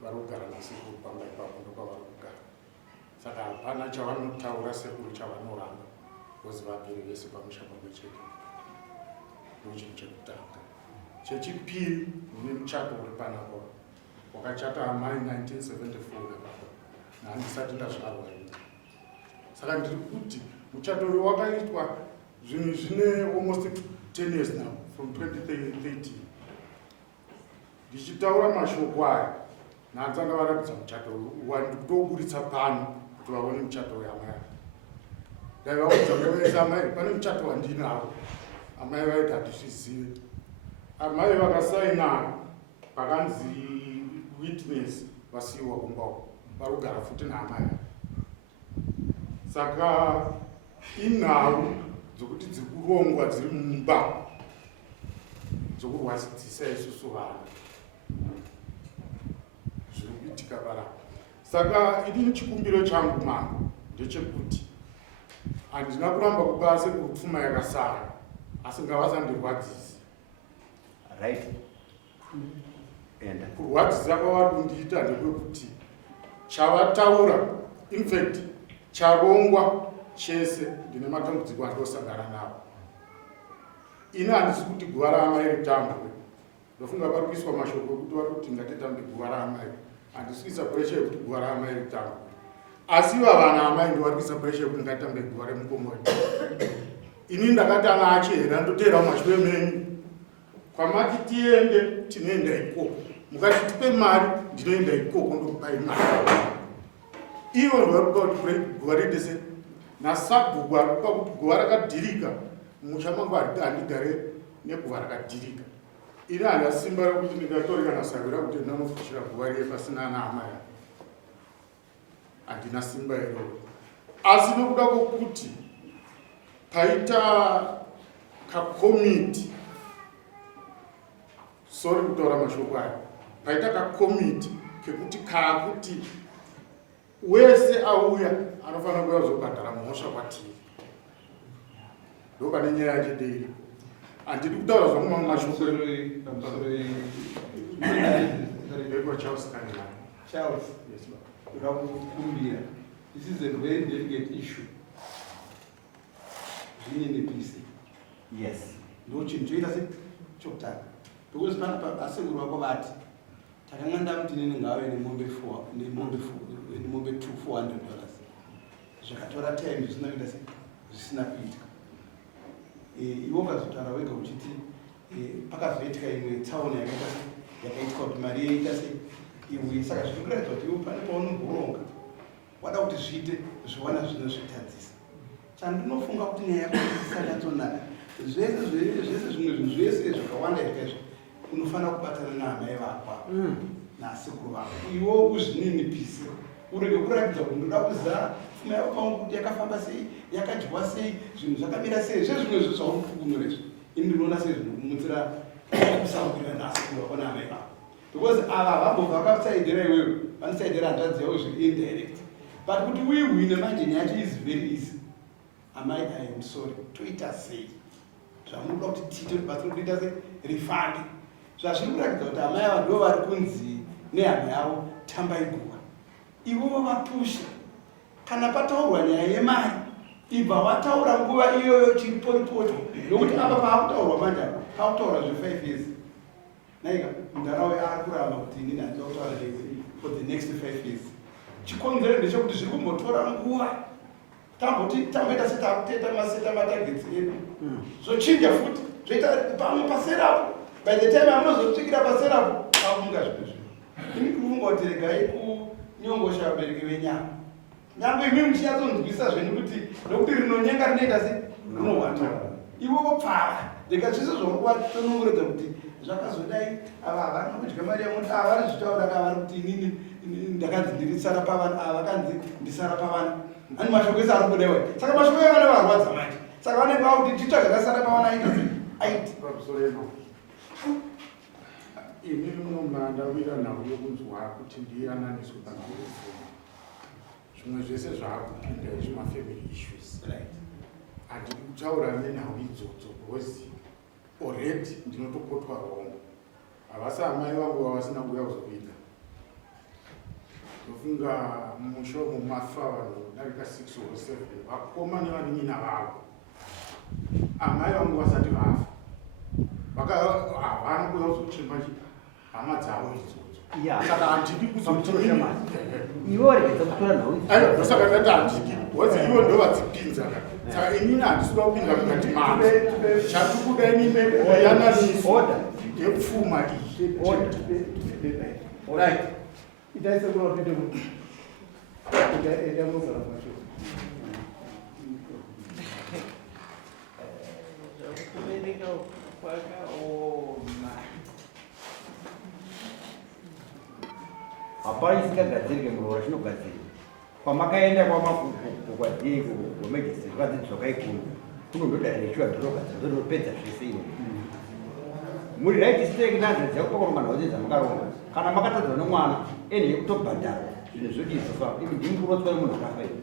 vari kugara nasekuru pamba ipapo ndokwavari kugara saka hapana chavanotaura sekuru chavanoranga kozi vapiri vese pamusha pamwe chete ndochinhu chekutanga. Chechipiri mune muchato uri panapo wakachata amai 1974 nepapa nahandisati ndazvarwa ini saka ndiri kuti muchato uyu wakaitwa zvinhu zvine almost 10 years now from 2013 ndichitaura mashoko aya naadzanga varatidza muchato wandikutoburitsa pano kuti vaone muchato weamai dai vaudza vevesa amai pane muchato wandinawo amai vaiti hatizvizive amai vakasaina pakanzi witness vasiyiwa kumbao vari kugara futi naamai saka inhau dzokuti dziri kurongwa dziri mumba dzokurwadzisa isusu vana zviri kuitika parapa. Saka ini chikumbiro changu mambo ndechekuti handina kuramba kupa sekuru pfuma yakasara asi ngavasandirwadzisi right enda kurwadzisa kwavari kundiita ndekwekuti chavataura infact charongwa chese ndine matambudziko andosangana nawo ini handisi kuti guva raamai ritambwe ndofunga vari kuiswa mashoko ekuti vari kuti ngatitambe guva raamai handisi kuisa puresha yekuti guva raamai ritambwe asi vavana amai ndo vari kuisa puresha yekuti ngatitambe guva remukomori ini ndakatanga achera ndotera mumashure menyu kwamati tiende tinoenda ikoko mukati tipe mari ndinoenda ikoko ndokupai mari ivo ndovarikupa kuti guva redese nasabhuku arikupa kuti guva rakadhirika musha mangu handigare neguva rakadhirika ini hana simba rekuti ndingatoreka nasavira kuti ndinofushira guva riye pasina nahama yake handina simba iroro asi nokuda kwokuti paita kakomiti sori kutaura mashoko ayo paita kakomiti kekuti kaakuti wese auya anofanira kuya kuzobhadhara mhosva kwatiri ndopane nyaya yacho deiri handidi kutaura zvangu mamwe mashoko Charles, this is a very delicate issue. Yes. Ndochinoita sechokutanga because pana asengurwa kwavati takanganda kuti nini ngave nemombe 400 zvakatora time zvisina kuitika iwo ukazotaura wega uchiti pakazoitika imwe tsaona yakaitwa kuti mari yeita sei iwe saka zvinokuratidza kuti iwo pane paunomboronga wada kuti zviite zviwana zvinozvitadzisa chandinofunga kuti nyaya yakaisachatonaka zvese zvimwe zvinhu zvese zvakawanda izvaizvo unofanira kubatana naamai vako nasekuru vako iwo uzvininipise urege kuratidza kuti ndoda kuziva pfuma yako pangu kuti yakafamba sei yakadyiwa sei zvinhu zvakamira sei zvezvimwe zvo zvaunopukunurezvo ini ndinoona sei zvinokumutsira kusaurira nasekuru vako naamai vako because ava vambobva vakasaidira iwewe vanosaidira hanzvadzi yavo zviindirect but kuti uihwine manje nyaya yacho is very easy. Amai, I am sorry toita sei zvamunoda kuti tite batirikuita se refund zvazviri kuratidza kuti amai ava ndo vari kunzi nehama yavo tambai guva ivovo vapusha kana pataurwa nyaya yemari ibva wataura nguva iyoyo chiriporipoto nokuti apa paakutaurwa manje paakutaura zve5 years naika munharaunda ari kuramba kuti inini handida kutaura for the next 5 years chikonzero ndechekuti zviri kumbotora nguva tamboita setakuteta maseta matagets edu zvochinja futi zvoita pamwe paserapo by the time amunozosvikira paserapo akunga zvimwe zvinhu ini kufunga kuti regai kunyongosha vabereki venyama nyangwe imi muchinyatsonzwisa zvenyu kuti nokuti rinonyenga rinoita se rinowata ivovo pfava rega zvese zvokuvatonongoredza kuti zvakazodai ava havana kudya mari yamuti ava vari zvitaura kavari kuti inini ndakanzi ndirisara pavana ava vakanzi ndisara pavana ani mashoko ese ari kubudewa saka mashoko evana varwadza manje saka vanenge vakuti tita zvakasara pavana aiti ini munomandawira nhau yokunzwa kuti ndiyananiswe panzvimbo zvimwe zvese zvaakupinda izvimafamily issues handidi kutaura nenhau idzodzo because already ndinotokotwa rongo havasi amai vangu vavasina kuuya kuzoita ndofunga mushomo mafa vanhu darika 6 or 7 vakoma nevanin'ina vavo amai vangu vasati vafa havana kuuya kuzochemba hama dzavo idzodzo saka handidi kuzosaka ndati handidi bcause ivo ndo vadzipinza saka inini handisida kupinda mukati mavo chati kuda inime yananiswa ngepfuma iyi itaise kunopinde enda muzara macho zvakubereka kwakaoma hapana isingagadzirike murova chinogadzirwa kwamakaenda kwamakwadzii kwamajistri kwadzidzoka ikuru kunondodarishwa ndinogadzirwa ndinopedza zvese ivo muri right stake nanzvedza kupakuroma nhauzi dzamakaronga kana makatadzwa nomwana ene yekutobhadhara zvinhu zvodizwa ndimkurotswa nemunhu akafaira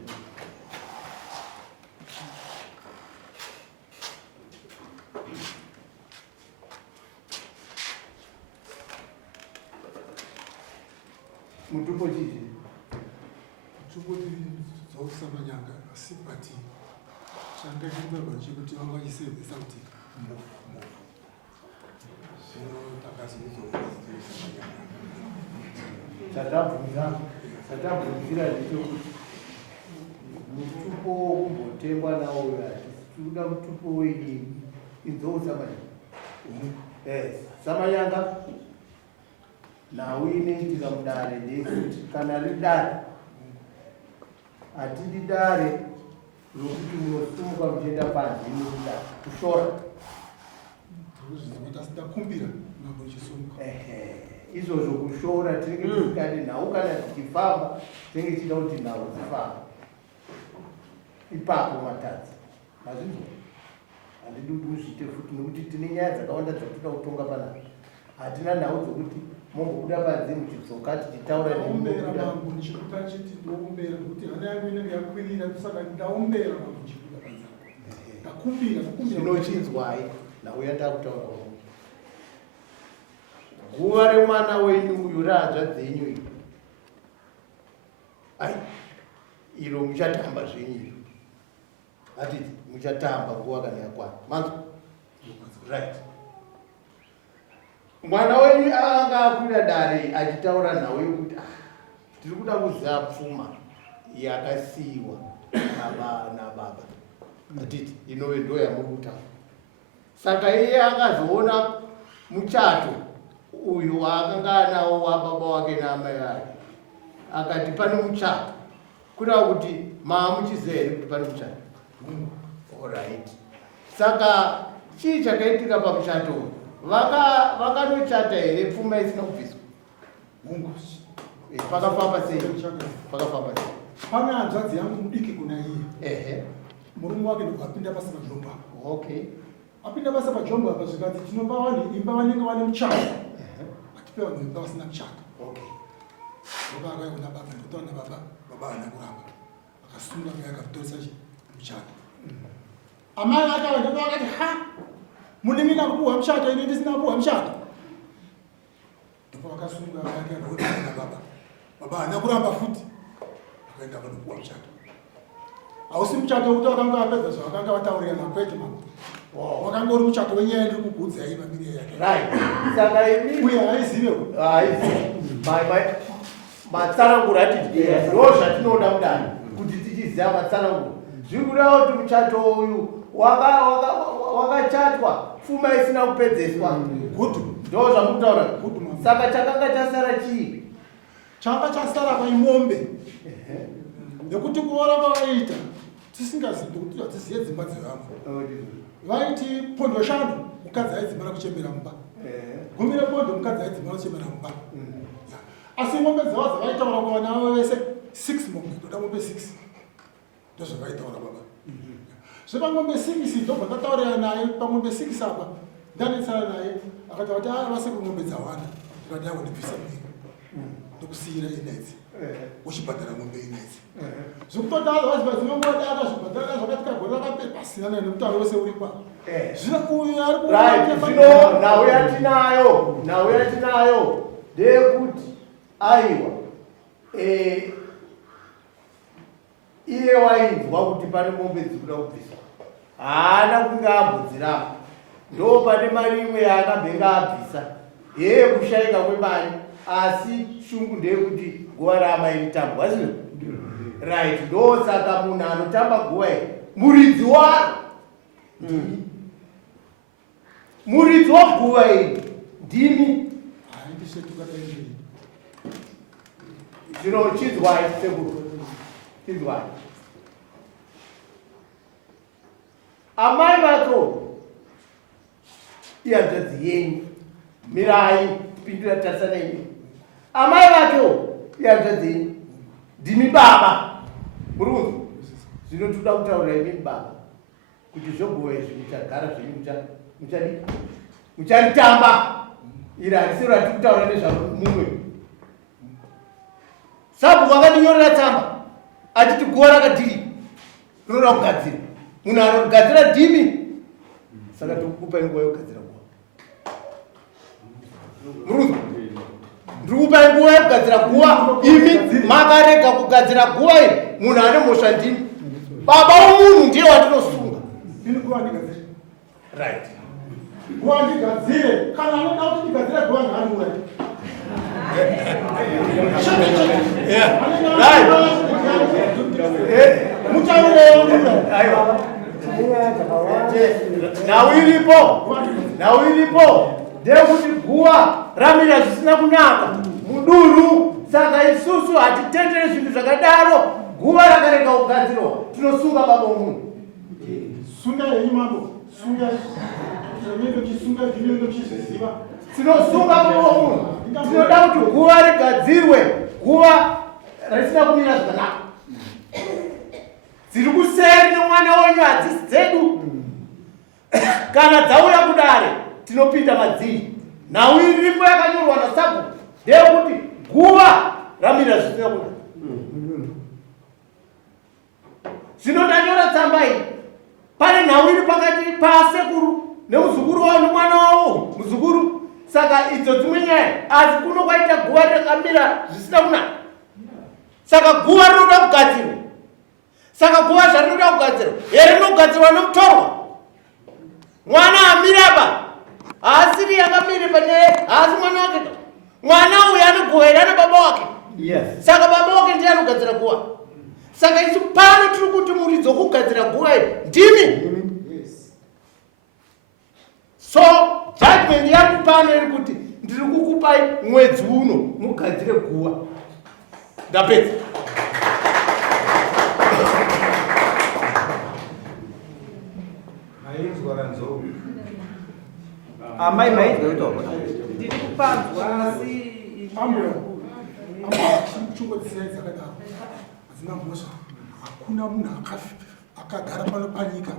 mutupo chichi mutupo dzokusamanyanga asi pati chandachimbirwa chekuti vanganyisevhesa kuti chatabvunzira ndechekuti mutupo wokumbotengwa nawo tikuda kutupuwe inzou samanyanga nawe inoitika mudare ndekuti kana ridare hatidi dare rokuti munosumuka muchienda panze inokuda kushora ndakumbira mambo chisumuka izvozvo kushora tinenge tisikadi nhau kana tichifamba tinenge tichida kuti nhau dzifamba ipapo matadzi mazvinzo handidi kuti muzviite futi nekuti tine nyaya dzakawanda dzatoda kutonga panapa hatina nhau dzokuti mongobuda panze muchidzoka tichitaura ndaombera mambo ndichikuta chiti ndoumbera nekuti hana yangu inenge yakwirira saka ndaombera mambo ndichikuta panze ndakumbira zvinochinzwai nhau yandakutaura guva remwana wenyu uyu rahanzva dzenyu iyi ai iro muchatamba zvenyu iro hatiti muchatamba nguva kana yakwana manzo right mwana wenyu anga akwira dare achitaura nhau yekuti tiri kuda kuziva pfuma yakasiyiwa nababa hatiti inove ndo yamuri kutaura saka iye akazoona muchato uyu waakanga anawo wababa wake naamai vake akati pane muchato kuda kuti maamuchiziva here kuti pane muchato alright saka chii chakaitika pamuchato uyu vakanochata here pfuma isina kubviswa pakafamba sei pane hanzvadzi yangu mudiki kuna iye murume wake ndoapinda basa pajombo apa okay apinda basa pajombo apa zvikati tinopa vanhu imba vanenge vane muchato atipe vanhu imba vasina muchato baba akaiona baba ndotaona baba ana kuramba akasunga akatoresa muchato amai vake vandoba vakati ha munemina kupuhwa muchato ine ndisina kupuhwa muchato ndipo vakasunga vake akaona baba ana kuramba futi akaenda vanopuhwa muchato hausi muchato wekuti vakanga vapedza zvavakanga vataurira makwete mambo wakanga uri muchato wenyaya ndiri kugudzai mamiri yake saka imi uye haizive matsananguro atiti ndo zvatinoda mudani kuti tichiziva matsananguro zviri kuda kuti muchato uyu wakachatwa pfuma isina kupedzeswa ndo zvamukutaura saka chakanga chasara chii changa chasara kwaimombe nekuti kuora kwavaita tisingazivi kuti hatizive dzimba dzevamwe vaiti pondo shanu mukadzi aidzimara kuchembera mumba gumi repondo mukadzi aidzimara kuchembera mumba asi mombe dzava dzavaitaura kuvana vavo vese 6 mombe toda mombe 6 ndozvavaitaura baba zvepamombe 6 ndobva ndataurira naye pamombe 6 apa ndanetsara naye akati kuti vase kumombe dzawanda ndikati yavo ndibvisa mbiri ndokusiyira inetsi uchibhadhara mombe inetsi zvekutoda vazva dzinomodaka zvibhadhara zvakati kagore rakapasina naye nemutaro wese uri kwavo zvino nhau yatinayo ndeyekuti aiwa iye wainzwa kuti pane mombe dzikuda kubviswa haana kunge abvudzirapa ndo pane mari imwe yaakabhenga abvisa yeye kushayika kwemari asi shungu ndeyekuti guva raamai ritambwa zino right ndo saka munhu anotamba guva iyi muridzi waro muridzi waguva iyi ndimi zvino chinzwai sekuru chinzwai amai vako ihanzvadzi yenyu mirai pindura tarisana imi amai vakewo ihanzvadzi yenyu ndimi baba murunzi zvino toda kutaurira imi baba kuti zvoguva izvi muchagara zvenyu mucharitamba iri harisiro rati kutaura nezvamumwe sabhuku akandinyorera tsamba achiti guva rakadhiri rinoda kugadzira munhu anogadzira dhimi saka tikukupai nguva yekugadzira guva murunzi ndiri kupai nguva yekugadzira guva imi makarega kugadzira guva iri munhu ane mhosva ndimi baba womunhu ndiye watinosunga right guva ndigadzire kana anoda kuti ndigadzire guva ngaanura nhau iripo ndeyekuti guwa ramira zvisina kunaka mudunhu. Saka isusu hatitendere zvinhu zvakadaro. Guwa rakarega kugadzirwa tinosunga baba munhu. Sunga yenyu mambo, sunga zvinenge chisunga zvinenge chiziva. Tinosunga baba munhu. Tinoda kuti guwa rigadzirwe, guwa risina kumira zvakanaka. Dziri kuseri nemwana wenyu hadzisi dzedu. Kana dzauya kudare tinopinda madziri. Nhau iripo yakanyorwa naSabhuku ndeyekuti guwa ramira zvisina kunaka. Zvino ndanyora tsamba iyi. Pane nhau iri pakati pasekuru nemuzukuru wavo nemwana wavo muzukuru. Saka idzo dzimwe nyaya, asi kuno kwaita guwa rakamira zvisina kunaka. Saka guwa rinoda kugadzirwa. Saka guwa zvarinoda kugadzirwa here rinogadzirwa nomutorwa. Mwana amiraba haasiri yakamire panyaya, haasi mwana wake. Mwana uyu anoguwa here ana baba wake. Saka baba wake ndiye anogadzira guwa. Saka isu pano tiri kuti muridzo kugadzira guwa ndimi. So judgment yangu pano iri kuti ndiri kukupai mwedzi uno mugadzire guwa. Ndapedza. Maizwa kanzou. Amai maizwa ito. Ndiri kupanzwa asi chungo dzisiri dzakadaro hadzina mhosva. Hakuna munhu akagara pano panyika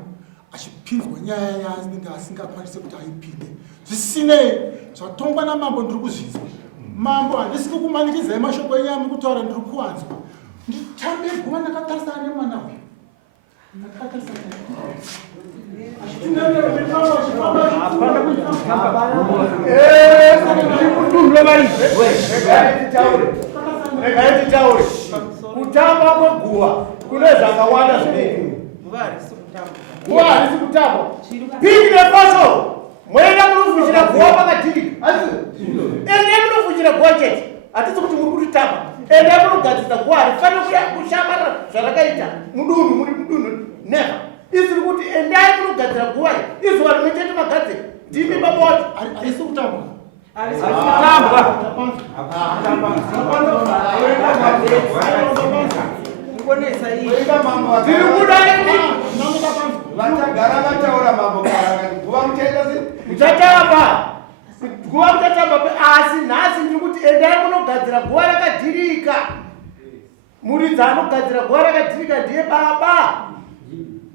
achipinzwa nyaya yaanenge asingakwanise kuti aipinde. Zvisinei zvatongwa namambo ndiri kuzvinzwa. Mambo handisi kukumanikidzai mashoko enyaya mukutaura ndiri kuwanzwa. Nditambe guva ndakatarisana nemwana uyu. Regai titaure. Kutamba kweguwa kune zvakawanda zvinenge. Guwa harisi kutamba. Piki nepasho mwoenda munofushira guwa pakadhirika. Asi ende munofushira guwa chete. Hatisi kuti muri kutitamba. Ende munogadzisa guwa harifani kushambarara zvarakaita mudunhu muri mudunhu. Never. Isiri kuti endai munogadzira guwa iri. Izuva rimwe chete magadzira. Ndimi baba wacho. Harisi kutamba. Vachagara vataura mambo karangani guva muchaita muchatamba guva muchatamba asi nhasi ndiri kuti endai munogadzira guva rakadhirika. Muridzi anogadzira guva rakadhirika ndiye baba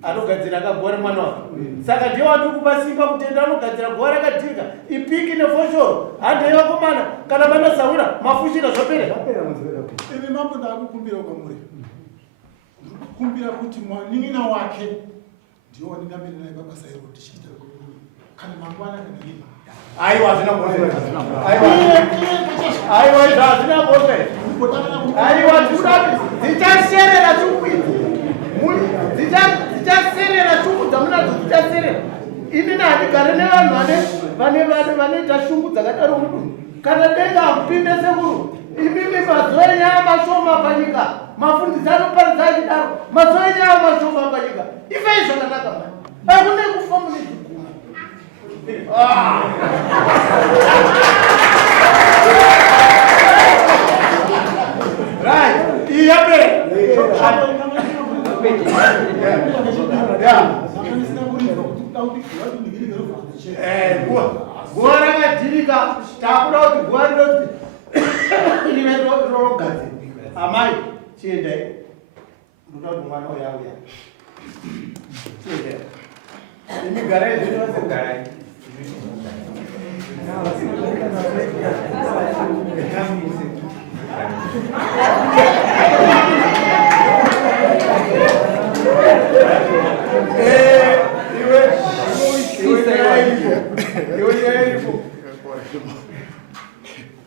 anogadzira akaguva remwana wake. Saka ndiye wati kupa simba kuti enda anogadzira guva rakadhirika. Ipiki nefoshoro handei vakomana kana vanazawira mafushira zvapera. Imi mambo ndakukumbira kwamuri. Kumbira kuti mwanina wake ndiwo ndingamira naye basa iro tichiita. Kana mangwana kana lini. Aiwa zvina bose. Aiwa zvina bose. Aiwa tudapi dzichaserera chukwidzi. Dzichaserera chuku dzamunadzo dzichaserera. Ini ndandigare nevanhu vanoita shungu dzakadaro mudunhu. Kana denga hamupinde sekuru. Imimi mazuva enyaya mashoma panyika. Mafundisi anoparidza achidaro. Mazuva enyaya mashoma panyika. Ifei zvakanaka mani. Hakune kufa mune zviguma. Right. Iyapera. Guwa rakadhirika takuda kuti guwa rinoti rive rinogadzirwa. Amai chiendai. Ndoda kuti mwana uyu auya. Chiendai. Imi garai zvino garai.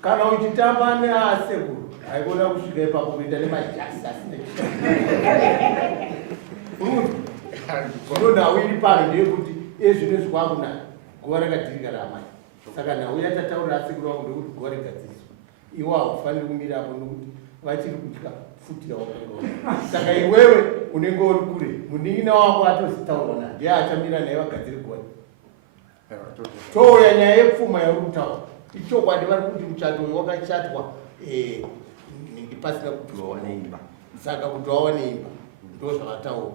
Kana uchitamba neasekuru haikona kusvika ipapo kuita nemajasi asine. Zvino nhau iri pano ndeyekuti ezvinezvi kwakunaka guva rakadhirika raamai. Saka nhau yatataurira asekuru vangu ndekuti guva regadziriswa. Iwo haufaniri kumirapo nokuti vachiri kutya futi yawakango. Saka iwewe unenge uri kure, munin'ina wako atozitaura naye, ndiye achamira naye vagadziri goni. Touya nyaya yepfuma yauri kutaura. Ichokwadi vari kuti muchato uyu wakachatwa pasina kudhurawa neimba. Saka kudhurawa neimba ndo zvavataura.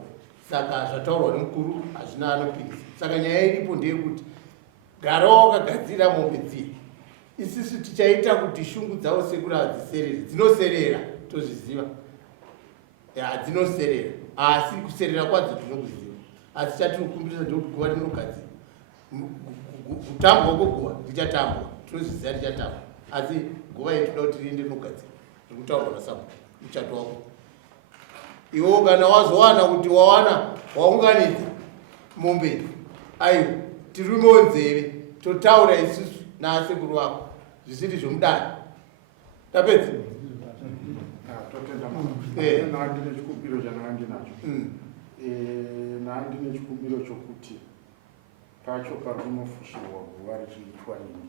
Saka zvataurwa nemukuru hazvina anopinza. Saka nyaya iripo ndeyekuti garawo wakagadzira mombe dziye. Isusu tichaita kuti shungu dzavo sekuru hadziserere. Dzinoserera, tozviziva. Dzinoserera. Asi kuserera kwadzo tinokuziva. Asi chatinokumbirisa ndekuti guva rinogadzira. Kutambwa kweguva richatambwa. Tinozviziva richatambwa. Asi guva yetoda kuti riende rinogadzira. Zvekutaurwa naSamu muchato wako. Iwo kana wazowana kuti waunganidza mombe aiwa tirimewo nzeve totaura isusu naasekuru wako zvisiri zvomudare. Tapedza totenda ndine chikumbiro chananga ndinacho. Ndine chikumbiro chokuti pacho parinofushirwa guva richiitwa nini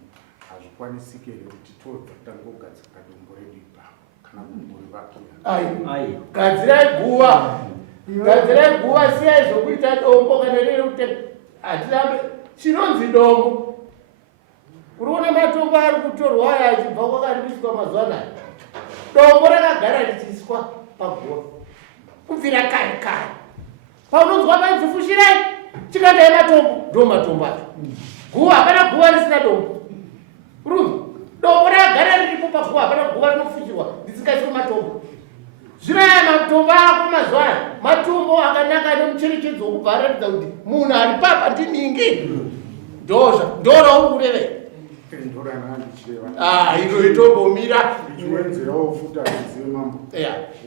hazvikwanisiki here kuti totangogadzika dombo redu ipapo kana dombo rivakira. Gadzirai guva. Gadzirai guva, siyai zvokuita dombo kana riri kuti hatirambe chinonzi dombo. Uriona matombo ari kutorwa aya achibva kwakaribiswa mazuva anaya. Dombo rakagara richiiswa paguva kubvira kare kare. Paunonzwa painzi fushirai chikandai matombo ndo matombo acho. Guva hapana guva risina dombo. Dombo rakagara riripo paguva, hapana guva rinofushirwa risingaiswi matombo. Zvino aya matombo ako mazuva aya matombo akanaka nemucherechedzo wokubva aratidza kuti munhu ari papa ndiningi. Ndorauri kurevera. Iro itombomira ichiwedzerawo futi azive mambo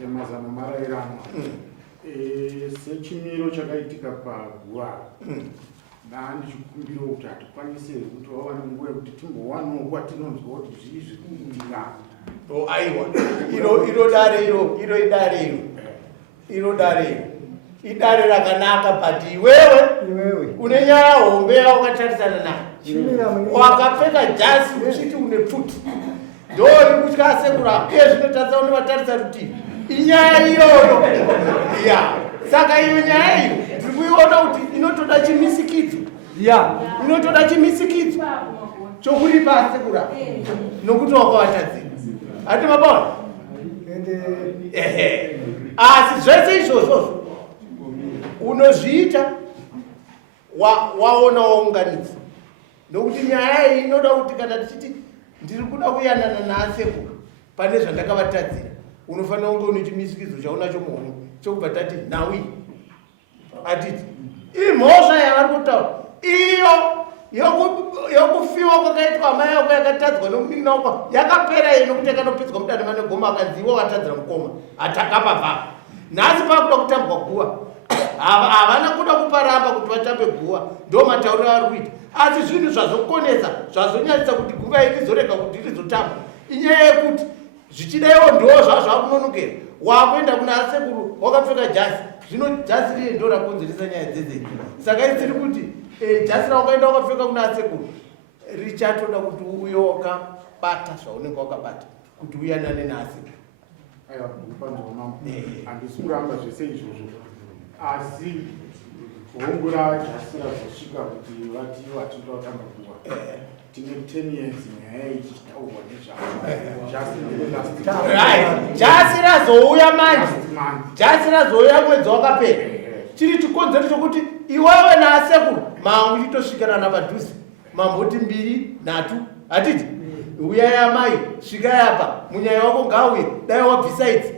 emazana marayirano sechimiro chakaitika paguva. Ndani chikumbiro kuti hatikwanise kuti wawane nguva yekuti timbowanawo kwatinonzwa kuti zvii zviri kuitika. Aiwa iro dare iro idare rakanaka, but iwewe une nyaya hombe yawakatarisana nayo. Wakapfeka jasi uchiti une pfuti. Ndori kutya sekura iye zvinotaridza kuti vatarisa rutivi. Inyaya iyoyo. Saka iyo nyaya iyo tiri kuiona kuti inotoda chimisikidzo. Inotoda chimisikidzo chokuri pasi sekura nokuti wakavatadzira. Hati mabona? Asi zvese izvozvo unozviita waona waunganidza. Nokuti nyaya iyi inoda kuti kana tichiti ndiri kuda kuyanana naasekuru pane zvandakavatadzira, unofanira kunge une chimisikidzo chaunacho muhomwe chokubva tati nawi atiti imhosva yavari kutaura iyo yokufiwa kwakaitwa amai ako yakatadzwa nomunin'ina wako yakapera iyi nokuti yakanopedzwa mudani mane goma akanziwa wakatadzira mukoma atakapabva. Nhasi pakuda kutambwa guva havana kuda kuparamba kuti vatambe guva, ndo matauriro avari kuita. Asi zvinhu zvazokonesa zvazonyanyisa kuti guva irizorega kuti rizotambwa inyaya yekuti zvichidaiwo ndo zvazvakunonokera. Wakuenda kuna sekuru wakapfeka jasi, zvino jasi riye ndo rakonzeresa nyaya dzedzedzi. Saka isiri kuti jasi rawakaenda wakapfeka kuna sekuru richatoda kuti uye wakabata zvaunenge wakabata kuti uyanane nasekuru. Aiwa kupanzwa mambo handisi kuramba zvese izvozvo, asi kuongora jasi razosvika kuti vati vatinoda kutamba guva. Tine 10 years nyaya ichitaurwa nezvavo. Jasi razouya manje, jasi razouya mwedzi wakapera. Chiri chikonzero chokuti iwewe naasekuru mangu chitosvikana padhuze mamboti 2, 3 hatiti uyai amai svikai apa munyaya wako ngauye dai wabvisa idzi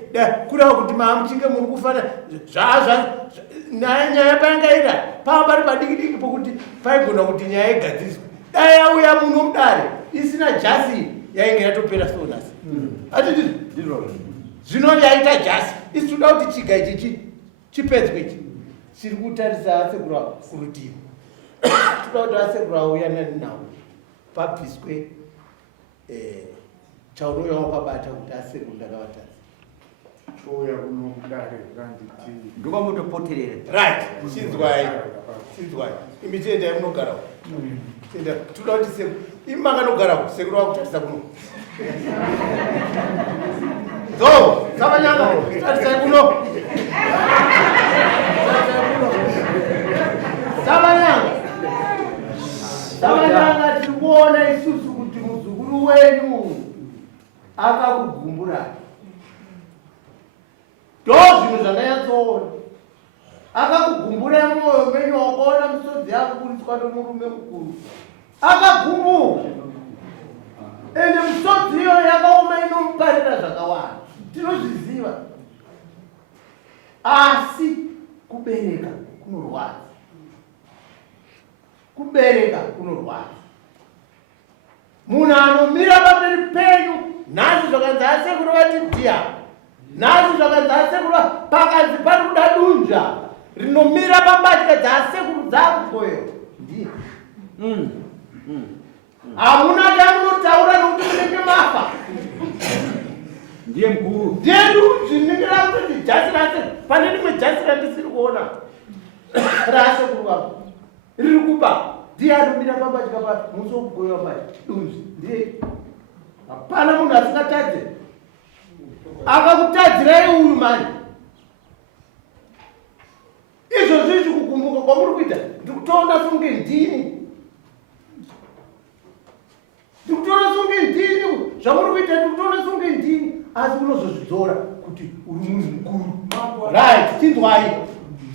kureva kuti maamuchinge muri kufanira nyaya payangaira pava pari padiki pokuti paigona kuti nyaya igadziriswa. Dai yauya muno mudare isina jasi yainge yatopera sonasi hatiti zvino yaita jasi isi toda kuti chiga ichi chipedzwe ichi chiri kutarisa asekuru kurutivi. Toda kuti asekuru auyanani nawo papiswe chaunouya wakabata kuti asekuru ndakavatadza. Chouya kuno kudare kanditi ndokamutopoterera. Right, chinzwai. Imi tiendai munogarawo. Toda kuti sekuru imi makanogarawo sekuru wakutarisa kuno. So, Sabanyanga, tarisai kuno. Sabanyanga tikuona isusu kuti muzukuru wenyu akakugumbura. Ndozvinhu zvandanyatsoona. Akakugumbura mwoyo menyu wakaona misodzi yako kuriswa nomurume mukuru. Akagumbura. Ende misodzi iyo yakaoma inomuparira zvakawanda. Tinozviziva. Asi kubereka kunorwadza. Kubereka kunorwadza. Munhu anomira pamberi penyu nhasi zvakanzi asekuru vati ndiya. Nhasi zvakanzi asekuru pakanzi pari kuda dunja rinomira pambatya dzasekuru dzakukoyo. Ndiye. Hamuna chamunotaura nokuti munenge mafa. Ndiye mkuru. Ndiye ndinoningira kuti jasi rase pane rimwe jasi randisiri kuona rasekuru vangu riri kuba. Ndiye anomira pambatya pa musokukoyo mbatya dunji. Ndiye. Hapana munhu asingatadze. Akakutadzirai uyu mani. Izvo zvizvi kugumbuka kwamuri kuita ndikutoona songe ndini. Ndikutoona songe ndini. Zvamuri kuita ndikutoona songe ndini. Asi unozozvidzora kuti uri munhu mukuru. Right, chinzwai.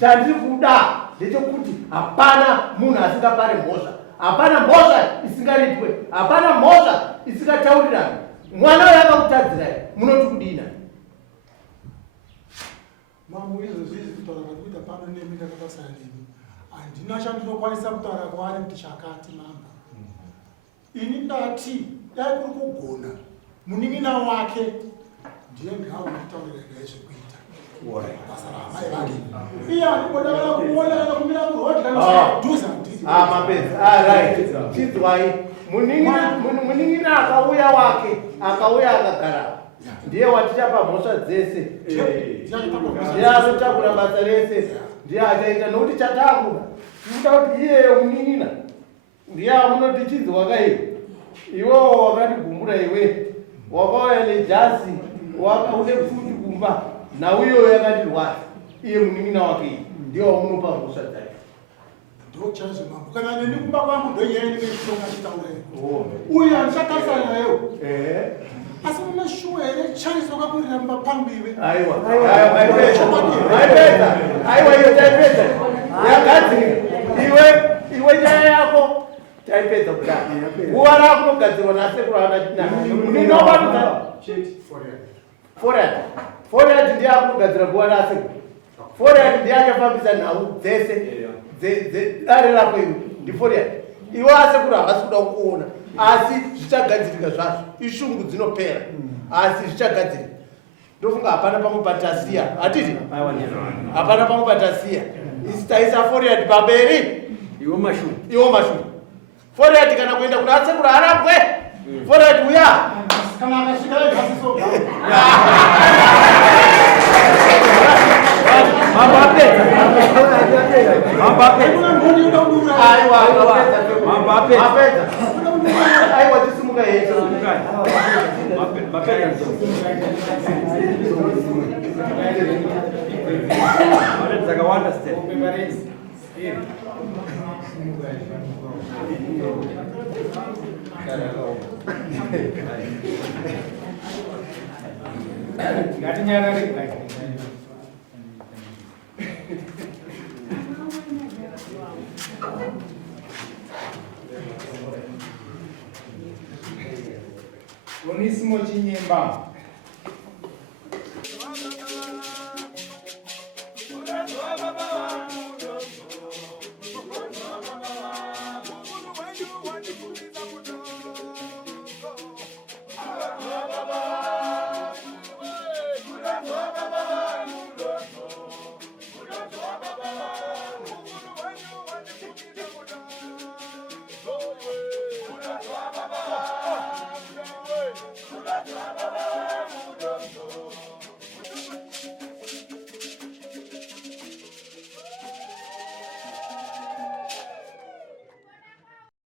Chandiri kuda ndechekuti hapana munhu asingapare mhosva. Hapana mhosva isingaritwe. Hapana mhosva isingataurirana. Mwana uyo akakutadzirai munoti kudina. Mambo izvozvi kutaura kuita pano nemi ndakapasara nemi. Handina chandinokwanisa kutaura kwaari kuti chakati mamba. Ini ndati dai kuri kugona munin'ina wake ndiye ngawo kutaurira nezvekuita. Basa ramai vake. Iye anodakara kuona kumira kurodhi kana kudhuza ndiri. Mapedza. Right. Chinzwai. Munin'ina akauya wake akauya akagara. Ndiye watichapa mhosva dzese. Ndiye anotakura basa rese. Ndiye achaita nokuti chatangura. Tinoda kuti iyeyo munin'ina ndiye amunoti chidzi wakaiva. Iwewo wakatigumbura iwe. Wakauya nejasi wakaune futi kumba. Nauyoyo yakatirwadza. Iye munin'ina wake ndiye wamunopa mhosva dzake. Ndochazo mambo. Kana neni kumba kwangu ndoyeni nechonga chitaura. Uyu andichatarisana nayewo. Asi muna shuwa here chaiso kakurira mapambi iwe. Aiwa. Aiwa iyo taipedza. Yakadzika. Iwe nyaya yako taipedza kudai. Nguva rako unogadzirwa nasekuru anatinana. Muninobatidza Foriat ndiye akugadzira nguva rasekuru. Foriat ndiye achafambisa nhau dzese dare rako iwe ndiforiat. Iwe asekuru havasi kuda kuona. Asi zvichagadzirika zvazvo. Ishungu dzinopera. Asi zvichagadzirika. Ndofunga hapana pamwe patasiya. Hatiti? Hapana pamwe patasiya. Isitaisa Foriat pamberi. Iwo mashumu. Foriat kana kuenda kuna asekuru arambwe. Foriat uya. Kana akasvika egasiso. Aiwa tisimuka yesu. Onisimo Chinyemba.